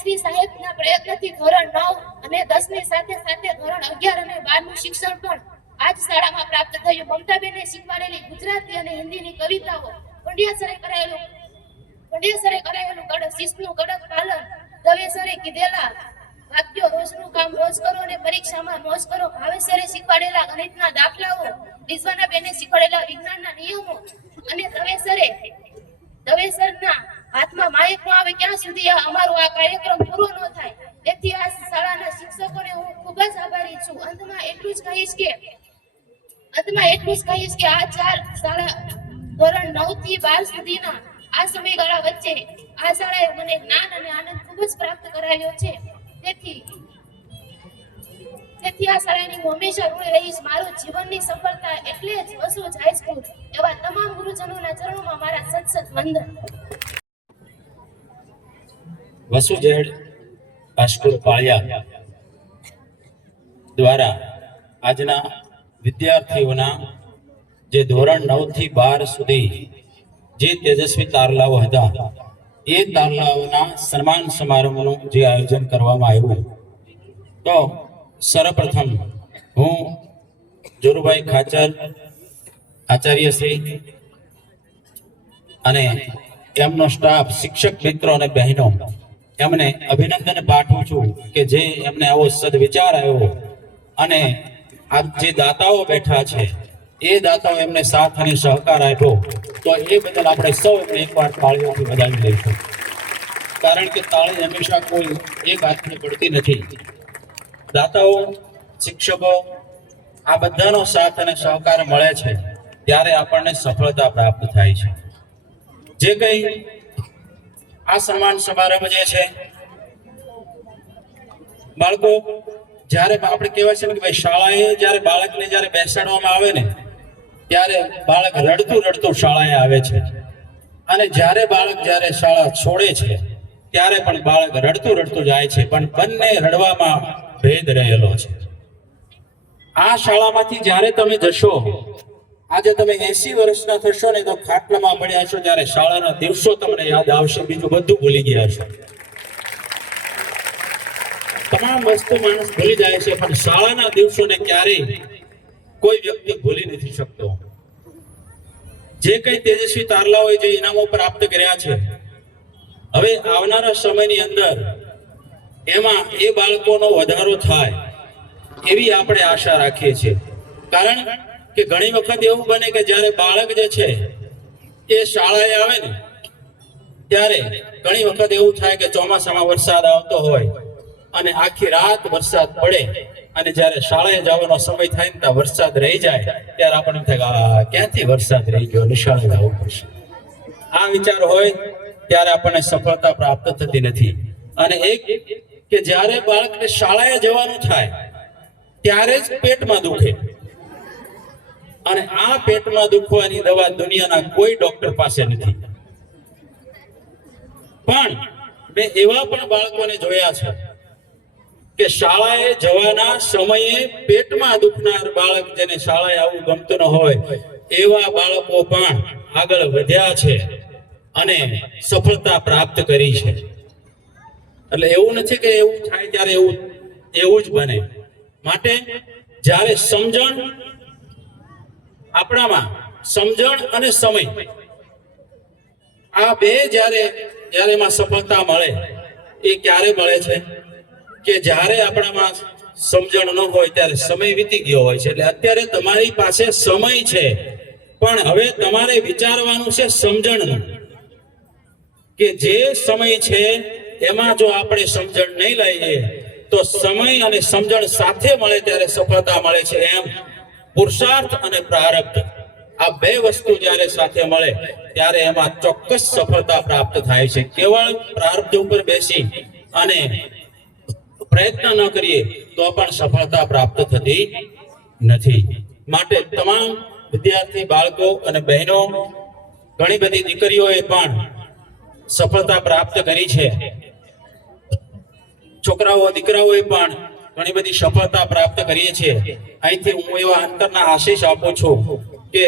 શ્રી સાહેબના પ્રયત્નથી ધોરણ 9 અને 10 ની સાથે સાથે ધોરણ 11 અને 12 નું શિક્ષણ પણ આ જ શાળામાં પ્રાપ્ત થયું. મમતાબેને શીખવાડેલી ગુજરાતી અને હિન્દીની કવિતાઓ, પંડ્યા સરે કરાયેલું કડક શિસ્તનું કડક પાલન, દવે સરે કીધેલા વાક્યો, રોજનું કામ રોજ કરો અને પરીક્ષામાં મોજ કરો, ભાવે સરે શીખવાડેલા ગણિતના દાખલાઓ, રિઝવાના બેને શીખવાડેલા વિજ્ઞાનના નિયમો અને દવે સરના હાથમાં માઇક ન આવે ક્યાં સુધી અમારો આ કાર્યક્રમ પૂરો ન થાય. તેથી આ શાળાના શિક્ષકોને હું ખૂબ જ આભારી છું. અંતમાં એટલું જ કહીશ કે આ 4 શાળા ધોરણ 9 થી 12 સુધીના આ સમયગાળા વચ્ચે આ શાળાએ મને જ્ઞાન અને આનંદ ખૂબ જ પ્રાપ્ત કરાવ્યો છે. તેથી આ શાળાની હું હંમેશા ઋણી રહીશ. મારો જીવનની સફળતા એટલે જ વસુજ હાઈસ્કૂલ એવા તમામ ગુરુજનોના ચરણોમાં મારા સત વંદન. વસુજ હાઈસ્કૂલ પાળિયા દ્વારા આજના વિદ્યાર્થીઓના જે ધોરણ 9 થી 12 સુધી જે તેજસ્વી તારલાઓ હતા એ તારલાઓના સન્માન સમારંભનું જે આયોજન કરવામાં આવ્યું, તો સર્વપ્રથમ હું જોરુભાઈ ખાચર આચાર્ય શ્રી અને એમનો સ્ટાફ, શિક્ષક મિત્રો અને બહેનો, એમને અભિનંદન પાઠવું છું કે જે એમને આવો સદવિચાર આવ્યો અને આ જે દાતાઓ બેઠા છે એ દાતાઓ એમને સાથ અને સહકાર આપ્યો, તો એ બદલ આપણે સૌ એમને એકવાર તાળીઓથી વધાવી લઈશું. કારણ કે તાળી હંમેશા કોઈ એક હાથની પડતી નથી. દાતાઓ, શિક્ષકો, આ બધાનો સાથ અને સહકાર મળે છે ત્યારે આપણને સફળતા પ્રાપ્ત થાય છે. જે કંઈ આ સન્માન સમારંભ જે છે, બાળકો જ્યારે આપણે કહેવાય છે ને કે ભાઈ શાળાએ જ્યારે બાળકને જ્યારે બેસાડવામાં આવે ને ત્યારે બાળક રડતું શાળાએ આવે છે, અને જ્યારે શાળા છોડે છે ત્યારે પણ બાળક રડતું જાય છે, પણ બંને રડવામાં ભેદ રહેલો છે. આ શાળામાંથી જ્યારે તમે જશો, આજે તમે 80 વર્ષના થશો ને તો ખાટલામાં પડ્યા છો ત્યારે શાળાના દિવસો તમને યાદ આવશે, બીજું બધું ભૂલી ગયા છો. તમામ વસ્તુ માણસ ભૂલી જાય છે, પણ શાળાના દિવસોને ક્યારેય કોઈ વ્યક્તિ ભૂલી નથી શકતો. જે કઈ તેજસ્વી તારલાઓએ જે ઇનામો પ્રાપ્ત કર્યા છે, હવે આવનારા સમયની અંદર એમાં એ બાળકોનો વધારો થાય એવી આપણે આશા રાખીએ છીએ. કારણ કે ઘણી વખત એવું બને કે જ્યારે બાળક જે છે એ શાળાએ આવે ને ત્યારે ઘણી વખત એવું થાય કે ચોમાસામાં વરસાદ આવતો હોય અને આખી રાત વરસાદ પડે અને જ્યારે શાળાએ જવાનો સમય થાય ને ત્યાં વરસાદ રહી જાય ત્યારે આપણને થાય ક્યાંથી વરસાદ રહી ગયો, નિશાળે જવું પડશે. આ વિચાર હોય ત્યારે આપણને સફળતા પ્રાપ્ત થતી નથી. અને કે જ્યારે બાળકને શાળાએ જવાનું થાય ત્યારે જ પેટમાં દુખે, અને આ પેટમાં દુખવાની દવા દુનિયાના કોઈ ડોક્ટર પાસે નથી. પણ મેં એવા પણ બાળકોને જોયા છે કે શાળાએ જવાના સમયે પેટમાં દુખનાર બાળક, જેને શાળાએ આવવું ગમતું ન હોય, એવા બાળકો પણ આગળ વધ્યા છે અને સફળતા પ્રાપ્ત કરી છે. એટલે એવું નથી કે એવું થાય ત્યારે એવું જ બને. માટે જ્યારે સમજણ આપણામાં, સમજણ અને સમય, આ બે જ્યારે એમાં સફળતા મળે, એ ક્યારે મળે છે કે જ્યારે આપણામાં સમજણ ન હોય ત્યારે સમય વીતી ગયો હોય છે. એટલે અત્યારે તમારી પાસે સમય છે, પણ હવે તમારે વિચારવાનું છે સમજણનું, કે જે સમય છે એમાં જો આપણે સમજણ નહીં લઈએ તો સમય અને સમજણ સાથે મળે ત્યારે સફળતા મળે છે. એમ પુરુષાર્થ અને પ્રારબ્ધ, આ બે વસ્તુ જ્યારે સાથે મળે ત્યારે એમાં ચોક્કસ સફળતા પ્રાપ્ત થાય છે. કેવળ પ્રારબ્ધ ઉપર બેસી અને પ્રયત્ન ન કરીએ તો પણ સફળતા પ્રાપ્ત થતી નથી. માટે તમામ વિદ્યાર્થી બાળકો અને બહેનો, ઘણી બધી દીકરીઓએ પણ સફળતા પ્રાપ્ત કરી છે. છોકરાઓ દીકરાઓએ પણ ઘણી બધી સફળતા પ્રાપ્ત કરીએ છીએ. અહીંથી હું એવા અંતરના આશીષ આપું છું કે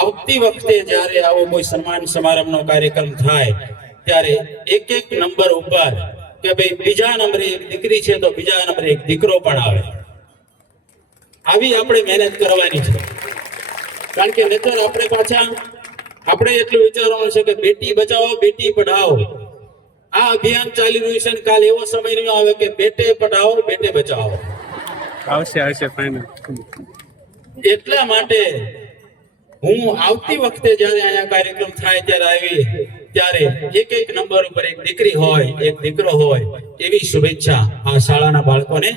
આવતી વખતે જ્યારે આવો કોઈ સન્માન સમારંભનો કાર્યક્રમ થાય ત્યારે એક નંબર ઉપર કે ભાઈ બીજા નંબરે એક દીકરી છે તો બીજા નંબરે એક દીકરો પણ આવે. આવી આપણે મહેનત કરવાની છે. કારણ કે નહીતર આપણે એટલું વિચારવાનું છે કે બેટી બચાવો બેટી પઢાઓ. આ અભિયાન ચાલી રહ્યું છે, કાલ એવો સમય નહીં આવે કે બેટે પઢાઓ બેટે બચાવો. આવશે ફાઇનલ. એટલા માટે હું આવતી વખતે જ્યારે અહીંયા કાર્યક્રમ થાય ત્યારે એક નંબર ઉપર એક દીકરી હોય એક દીકરો હોય એવી શુભેચ્છા આ શાળાના બાળકોને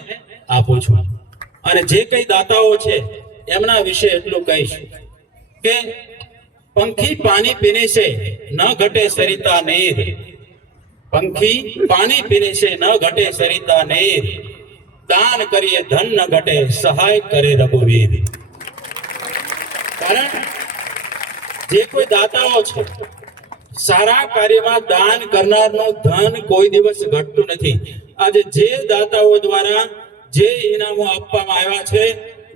આપું છું. અને જે કઈ દાતાઓ છે એમના વિશે એટલું કહીશ કે પંખી પાણી પીને છે ન ઘટે સરિતા નીર, પંખી પાણી પીને છે ન ઘટે સરિતા નીર, દાન કરીએ ધન ન ઘટે સહાય કરે રઘુવીર. કારણ જે કોઈ દાતાઓ છે, સારા કાર્યમાં દાન કરનારનું ધન કોઈ દિવસ ઘટતું નથી. આજે જે દાતાઓ દ્વારા જે ઇનામો આપવામાં આવ્યા છે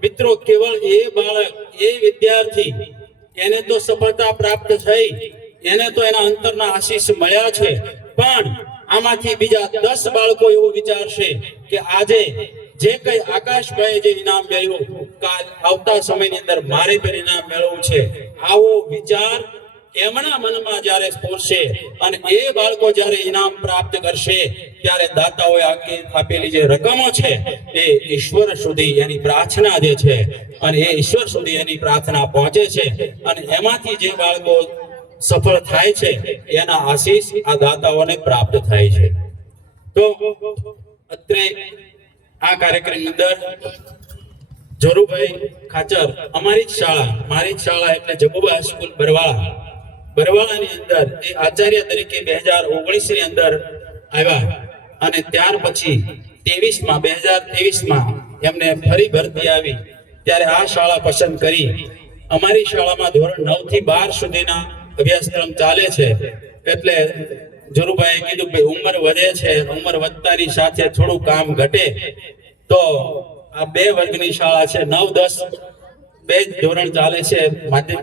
મિત્રો, કેવળ એ બાળક, એ વિદ્યાર્થી, એને તો સફળતા પ્રાપ્ત થઈ, એને તો એના અંતરના આશીષ મળ્યા છે. પણ આમાંથી બીજા 10 બાળકો એવું વિચારશે કે આજે જે કઈ આકાશભાઈ જે ઇનામ મેળવ્યું, કાલ આવતા સમયની અંદર મારે પણ ઇનામ મેળવવું છે. આવો વિચાર એમના મનમાં જ્યારે સ્ફોરશે અને એ બાળકો જ્યારે ઇનામ પ્રાપ્ત કરશે ત્યારે દાતાઓએ આપેલી જે રકમો છે એ ઈશ્વર સુધી એની પ્રાર્થના જે છે, અને એ ઈશ્વર સુધી એની પ્રાર્થના પહોંચે છે. અને એમાંથી જે બાળકો સફળ થાય છે એના આશીષ આ દાતાઓને પ્રાપ્ત થાય છે. તો અત્રે આ કાર્યક્રમની અંદર જોરુભાઈ ખાચર, અમારી જ શાળા એટલે જગુબા સ્કૂલ બરવાળાની અંદર એ આચાર્ય તરીકે 2019 ની અંદર આવ્યા, અને ત્યાર પછી 2023માં એમને ફરી ભરતી આવી ત્યારે આ શાળા પસંદ કરી. અમારી શાળામાં ધોરણ 9 થી 12 સુધીના અભ્યાસક્રમ ચાલે છે. એટલે જોરુભાઈએ કીધું કે ઉંમર વધે છે, ઉંમર વધતાની સાથે થોડું કામ ઘટે, તો આ 2 વર્ગની શાળા છે, 9-10 બે ધોરણ ચાલે છે,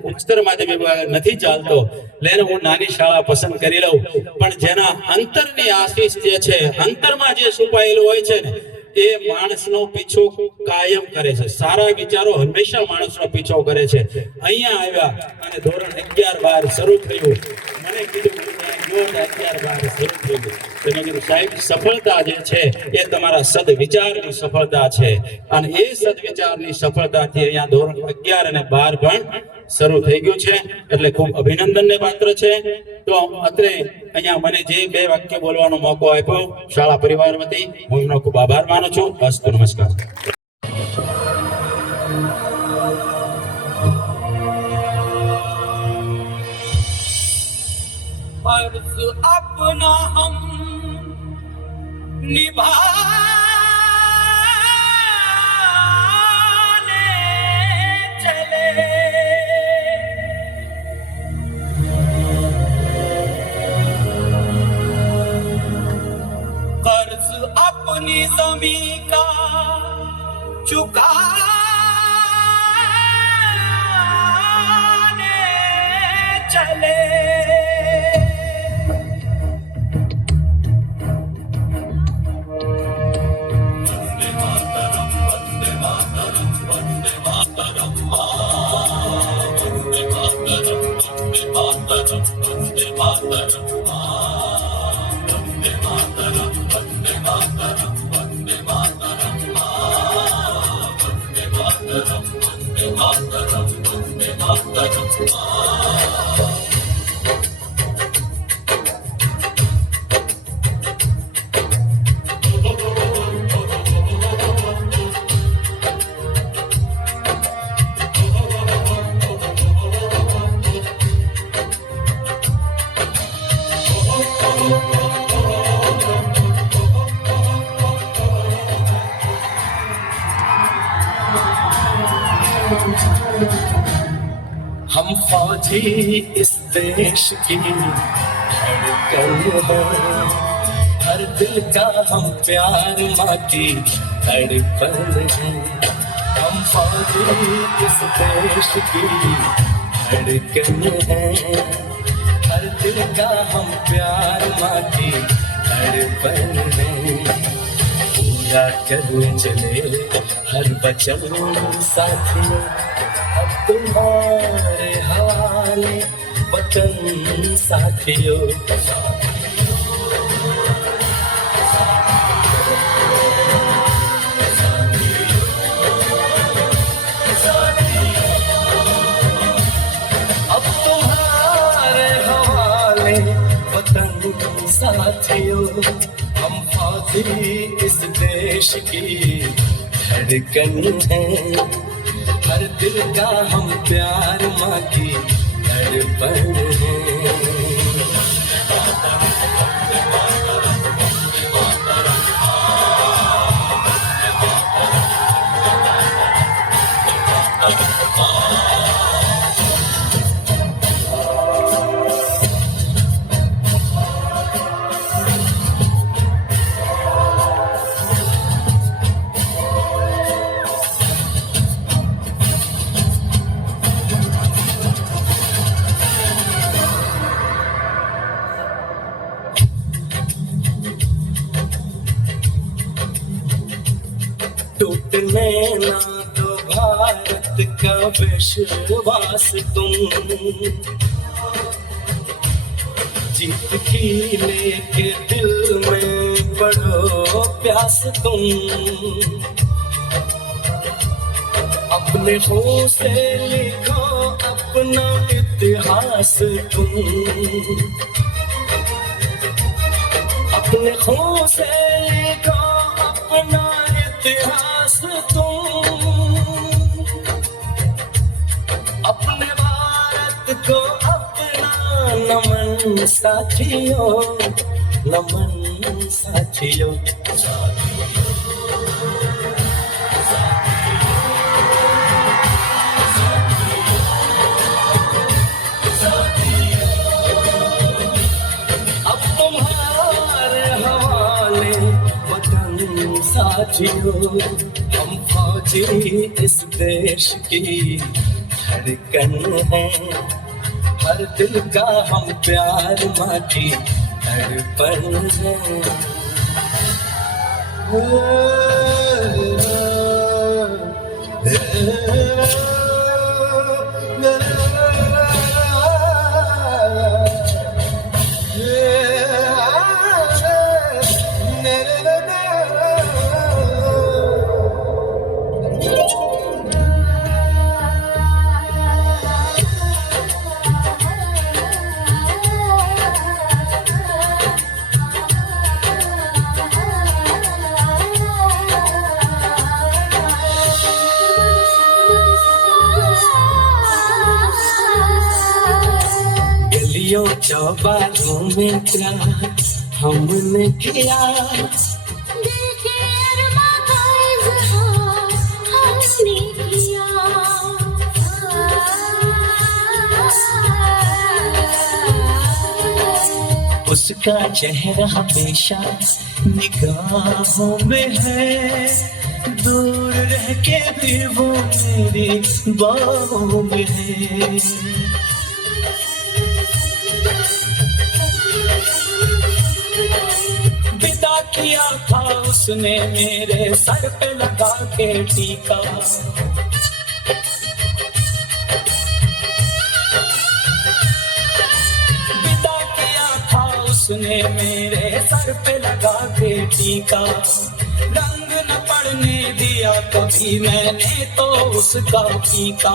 ઉચ્ચતર માધ્યમિક નથી ચાલતો, એટલે હું નાની શાળા પસંદ કરી લઉં. પણ જેના અંતરની આશીષ જે છે, અંતરમાં જે છુપાયેલું હોય છે ને, એ માણસનો પીછો કાયમ કરે છે. સારા વિચારો હંમેશા માણસનો પીછો કરે છે. અહીંયા આવ્યા અને ધોરણ 11-12 શરૂ થયું. મને કીધું 11-12 શરૂ થયું. મેં કીધું સાહેબ, સફળતા જે છે એ તમારા સદવિચારની સફળતા છે, અને એ સદવિચારની સફળતાથી અહીંયા ધોરણ 11 અને 12 પણ શરૂ થઈ ગયું છે. એટલે ખૂબ અભિનંદનને પાત્ર છે. તો અત્રે અહીંયા મને જે 2 વાક્ય બોલવાનો મોકો આપ્યો શાળા પરિવાર વતી, હું એમનો ખૂબ આભાર માનું છું. અસ્તુ, નમસ્કાર. फर्ज अपना हम निभाने चले। कर्ज अपनी जमीन का चुकाने चले। हम फौजी इस देश की धड़कन है, हर दिल का हम प्यार माँ की धड़कन है। हम फौजी इस देश की धड़कन है, हर दिल का हम प्यार माँ की धड़कन है। पूरा करने चले हर वचन साथी, अब तुम्हारे हवाले वतन साथियों। अब तुम्हारे हवाले वतन साथियों। हम फौजी इस देश की धड़कन है, हर दिल का हम प्यार माँ की धड़कन है। टूटने ना दो भारत का विश्वास तुम, जीत की लेके दिल में बढ़ो प्यास तुम। अपने हों से लिखो अपना इतिहास तुम, अपने हों से लिखो अपना इतिहास तुम। अपने भारत को अपना नमन साथियों, नमन साथियों। अब तुम्हारे हवाले वतन साथियों। हम फौजी इस देश की धड़कन है, हर दिल का हम प्यार माँ की धड़कन है। गलियों चौबारों में प्यार हमने किया, उसका चेहरा हमेशा निगाहों में है, दूर रह के भी वो मेरी बाहों में है। विदा किया था उसने मेरे सर पे लगा के टीका, विदा किया था उसने मेरे सर पे लगा के टीका। रंग न पड़ने दिया कभी मैंने तो उसका फीका।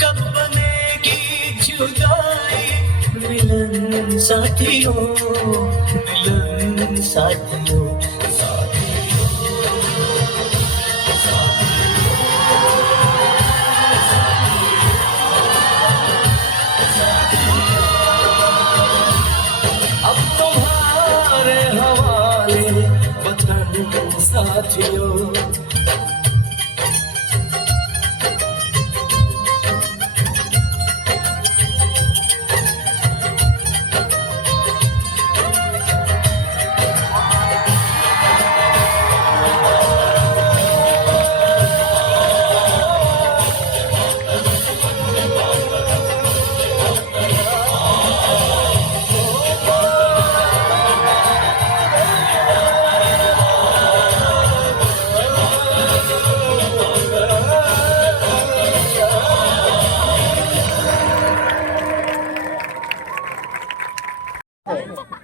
कब बनेगी जुदाई मिलन साथियों, मिलन साथियों। अब तुम्हारे हवाले वतन साथियों।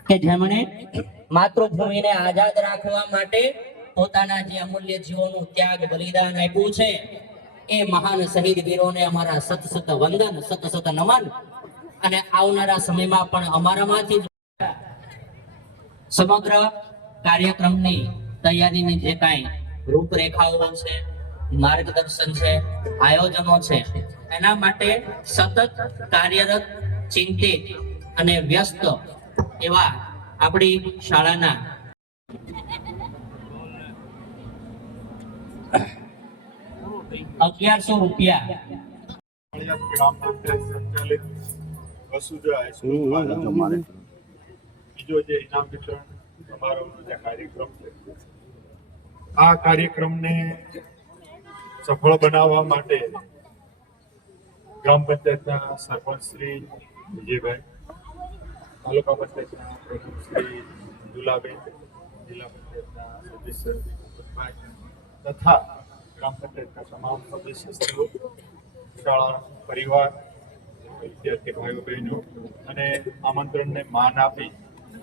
કે જેમણે માતૃભૂમિને આઝાદ રાખવા માટે પોતાના જે અમૂલ્ય જીવોનું ત્યાગ બલિદાન આપ્યું છે, એ મહાન શહીદ વીરોને અમારા સત વંદન, સત નમન, અને આવનારા સમયમાં પણ અમારામાંથી સમગ્ર કાર્યક્રમની તૈયારીની જે કાંઈ રૂપરેખાઓ છે, માર્ગદર્શન છે, આયોજનો છે, એના માટે સતત કાર્યરત, ચિંતિત અને વ્યસ્ત એવા આપણી શાળાના ₹1100 બીજો જે ઇનામ વિતરણ સમારોહનો જે કાર્યક્રમ છે, આ કાર્યક્રમને સફળ બનાવવા માટે ગ્રામ પંચાયતના સરપંચ શ્રી વિજયભાઈ, તાલુકા પંચાયતના પ્રમુખ શ્રી દુલાબેન, જિલ્લા પંચાયતના સદસ્ય ભૂપતભાઈ તથા ગ્રામ પંચાયતના તમામ સદસ્યશ્રીઓ, શાળા પરિવાર, વિદ્યાર્થી ભાઈઓ બહેનો અને આમંત્રણને માન આપી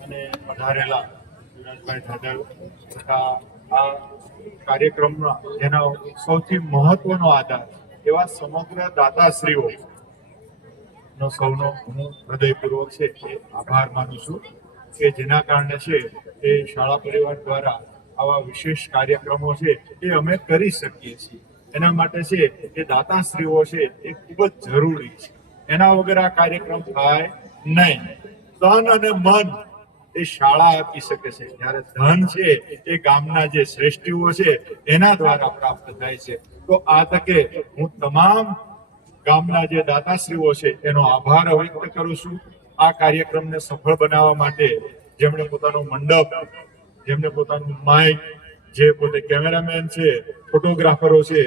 અને પધારેલા વિરાજભાઈ જાદવ તથા આ કાર્યક્રમમાં જેનો સૌથી મહત્વનો આધાર એવા સમગ્ર દાતાશ્રીઓ નો સૌનો હું હૃદયપૂર્વક છે એ આભાર માનું છું કે જેના કારણે છે એ શાળા પરિવાર દ્વારા આવા વિશેષ કાર્યક્રમો છે એ અમે કરી શકીએ છીએ. એના માટે છે એ દાતાશ્રીઓ છે એ ખૂબ જ જરૂરી છે. એના વગર આ કાર્યક્રમ થાય નહીં. તન અને મન એ શાળા આપી શકે છે, જ્યારે ધન છે એ ગામના જે શ્રેષ્ઠીઓ છે એના દ્વારા પ્રાપ્ત થાય છે. તો આ તકે હું તમામ ગામના જે દાતાશ્રીઓ છે એનો આભાર વ્યક્ત કરું છું. આ કાર્યક્રમને સફળ બનાવવા માટે જેમણે પોતાનો મંડપ, જેમણે પોતાનું માઇક, જે પોતે કેમેરામેન છે, ફોટોગ્રાફરો છે,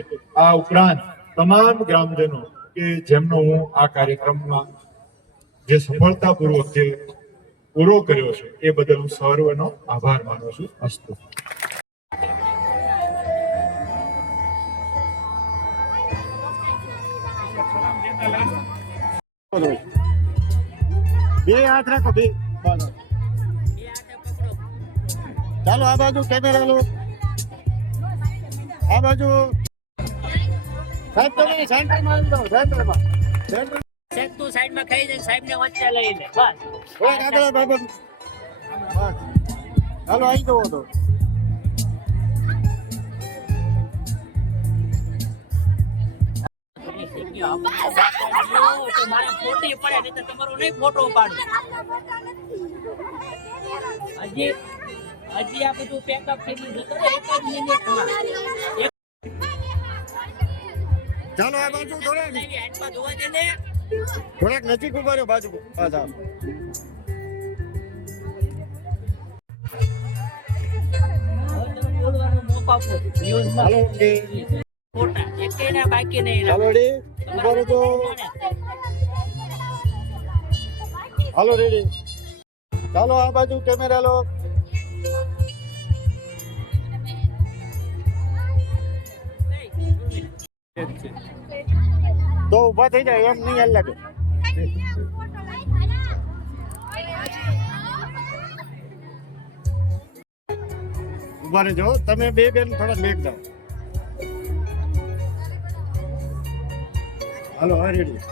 આ ઉપરાંત તમામ ગ્રામજનો કે જેમનો હું આ કાર્યક્રમમાં જે સફળતાપૂર્વક જે પૂરો કર્યો છે એ બદલ હું સર્વનો આભાર માનું છું. અસ્તુ. બે હાથ રાખો, બે ચાલો આ બાજુ કેમેરા લો, આ બાજુ સાહેબ તમે સેન્ટરમાં આવી જાઓ, સેન્ટરમાં તું સાઈડમાં ખાઈ જાય, સાહેબ ને વચ્ચે લઈ લે, બસ. થોડાક આગળ બાબત, બસ ચાલો આવી જવો તો. તો મારે ખોટી પડે નહીં તો તમારો નહીં ફોટો પાડું. હજી આ બધું પેકઅપ થઈ ગયું છે. એક જ મિનિટમાં ચાલો આ બાજુ થોડાક હેન્ડમાં જોવા દે ને. નજીક ઉભા રહ્યો બાજુ ચાલો બોલવાનો મોકો આપો. ન્યૂઝમાં હાલો ઓકે ફોટા એકેયના બાકી નહીં. ચાલો રેડી ઉભા રહેજો હાલો રેડી ચાલો આ બાજુ કેમેરા લો તો ઉભા થઈ જાય એમ નહીં લાગે ઉભા રહેજો તમે બે બેન થોડા મેક જાઓ હાલો હા રેડી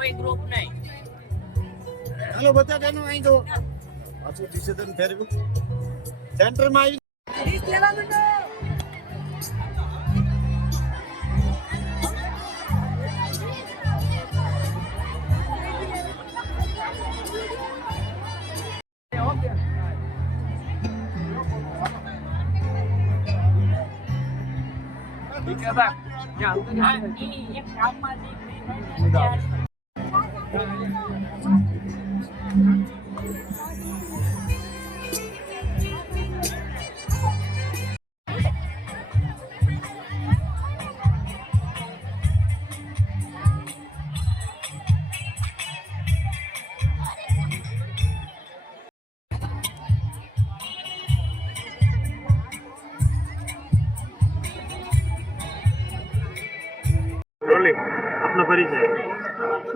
કોઈ ગ્રુપ નહીં. હાલો બધા બેનો અહીં જો પાછું ડિસિઝન ફેરવ્યું સેન્ટરમાં આવી એક ગામમાં દીકરી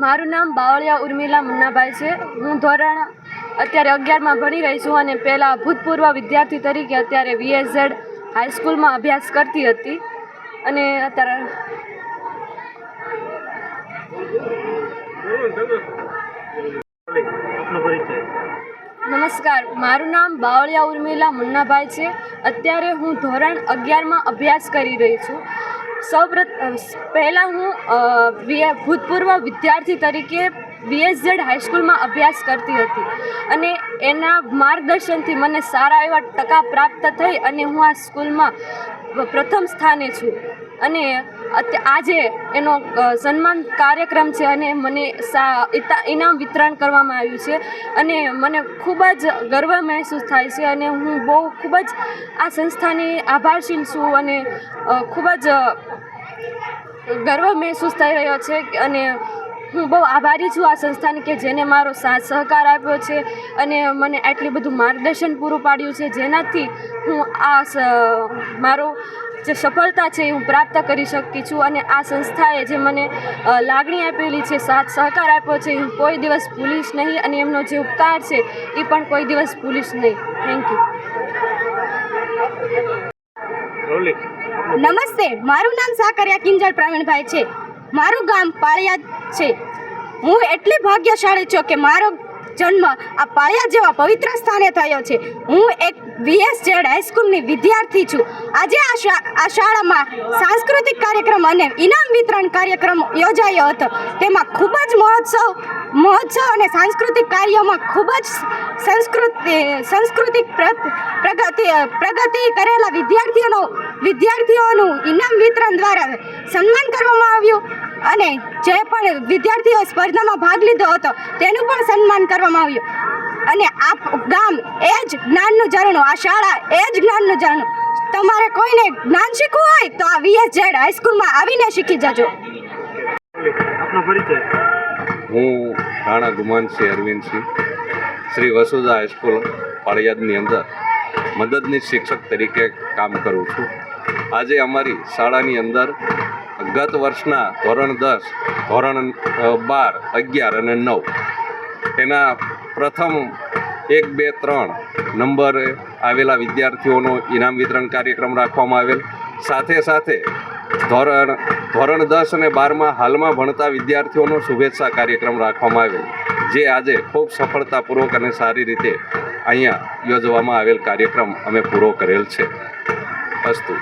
મારું નામ બાવળિયા ઉર્મિલા મુન્નાભાઈ છે. હું ધોરણ અત્યારે 11માં ભણી રહી છું અને પહેલાં ભૂતપૂર્વ વિદ્યાર્થી તરીકે અત્યારે VSZ હાઈસ્કૂલમાં અભ્યાસ કરતી હતી અને અત્યારે નમસ્કાર, મારું નામ બાવળિયા ઉર્મિલા મુન્નાભાઈ છે. અત્યારે હું ધોરણ 11માં અભ્યાસ કરી રહી છું. પહેલાં હું ભૂતપૂર્વ વિદ્યાર્થી તરીકે VSZ હાઈસ્કૂલમાં અભ્યાસ કરતી હતી અને એના માર્ગદર્શનથી મને સારા એવા ટકા પ્રાપ્ત થઈ અને હું આ સ્કૂલમાં પ્રથમ સ્થાને છું અને આજે એનો સન્માન કાર્યક્રમ છે અને મને ઇનામ વિતરણ કરવામાં આવ્યું છે અને મને ખૂબ જ ગર્વ મહેસૂસ થાય છે અને હું ખૂબ જ આ સંસ્થાની આભારશીલ છું અને ખૂબ જ ગર્વ મહેસૂસ થઈ રહ્યો છે અને હું બહુ આભારી છું આ સંસ્થાની કે જેને મારો સાથ સહકાર આપ્યો છે અને મને આટલું બધું માર્ગદર્શન પૂરું પાડ્યું છે જેનાથી હું મારો જે સફળતા છે એ હું પ્રાપ્ત કરી શકતી છું અને આ સંસ્થાએ જે મને લાગણી આપેલી છે, સાથ સહકાર આપ્યો છે, હું કોઈ દિવસ ભૂલીશ નહીં અને એમનો જે ઉપકાર છે એ પણ કોઈ દિવસ ભૂલીશ નહીં. Thank you. નમસ્તે, મારું નામ સાકરિયા કિંજલ પ્રવીણભાઈ છે. મારું ગામ પાળિયાદ છે. હું એટલી ભાગ્યશાળી છું કે મારો જન્મ આ પાળિયાદ જેવા પવિત્ર સ્થાને થયો છે. હું એક VSZ હાઈસ્કૂલની વિદ્યાર્થી છું. આજે આ શાળામાં સાંસ્કૃતિક કાર્યક્રમ અને ઇનામ વિતરણ કાર્યક્રમ યોજાયો હતો. તેમાં ખૂબ જ મહોત્સવ અને સાંસ્કૃતિક કાર્યોમાં ખૂબ જ સાંસ્કૃતિક પ્રગતિ કરેલા વિદ્યાર્થીઓનું ઇનામ વિતરણ દ્વારા સન્માન કરવામાં આવ્યું અને જે પણ વિદ્યાર્થીઓ સ્પર્ધામાં ભાગ લીધો હતો તેનું પણ સન્માન કરવામાં આવ્યું. અને આ ગામ એ જ જ્ઞાનનું ઝરણું, આ શાળા એ જ જ્ઞાનનું ઝરણું. તમારે કોઈને જ્ઞાન શીખવું હોય તો આ VSZ હાઈસ્કૂલમાં આવીને શીખી જજો. હું રાણા ગુમાનસિંહ અરવિંદસિંહ શ્રી વસુધા હાઈસ્કૂલ પાળિયાદની અંદર મદદનીશ શિક્ષક તરીકે કામ કરું છું. આજે અમારી શાળાની અંદર ગત વર્ષના ધોરણ 10, ધોરણ 12, 11 અને 9 એના પ્રથમ 1, 2, 3 નંબરે આવેલા વિદ્યાર્થીઓનો ઇનામ વિતરણ કાર્યક્રમ રાખવામાં આવેલ. સાથે સાથે ધોરણ 10 અને 12માં હાલમાં ભણતા વિદ્યાર્થીઓનો શુભેચ્છા કાર્યક્રમ રાખવામાં આવેલ, જે આજે ખૂબ સફળતાપૂર્વક અને સારી રીતે અહીંયા યોજવામાં આવેલ કાર્યક્રમ અમે પૂરો કરેલ છે. અસ્તુ.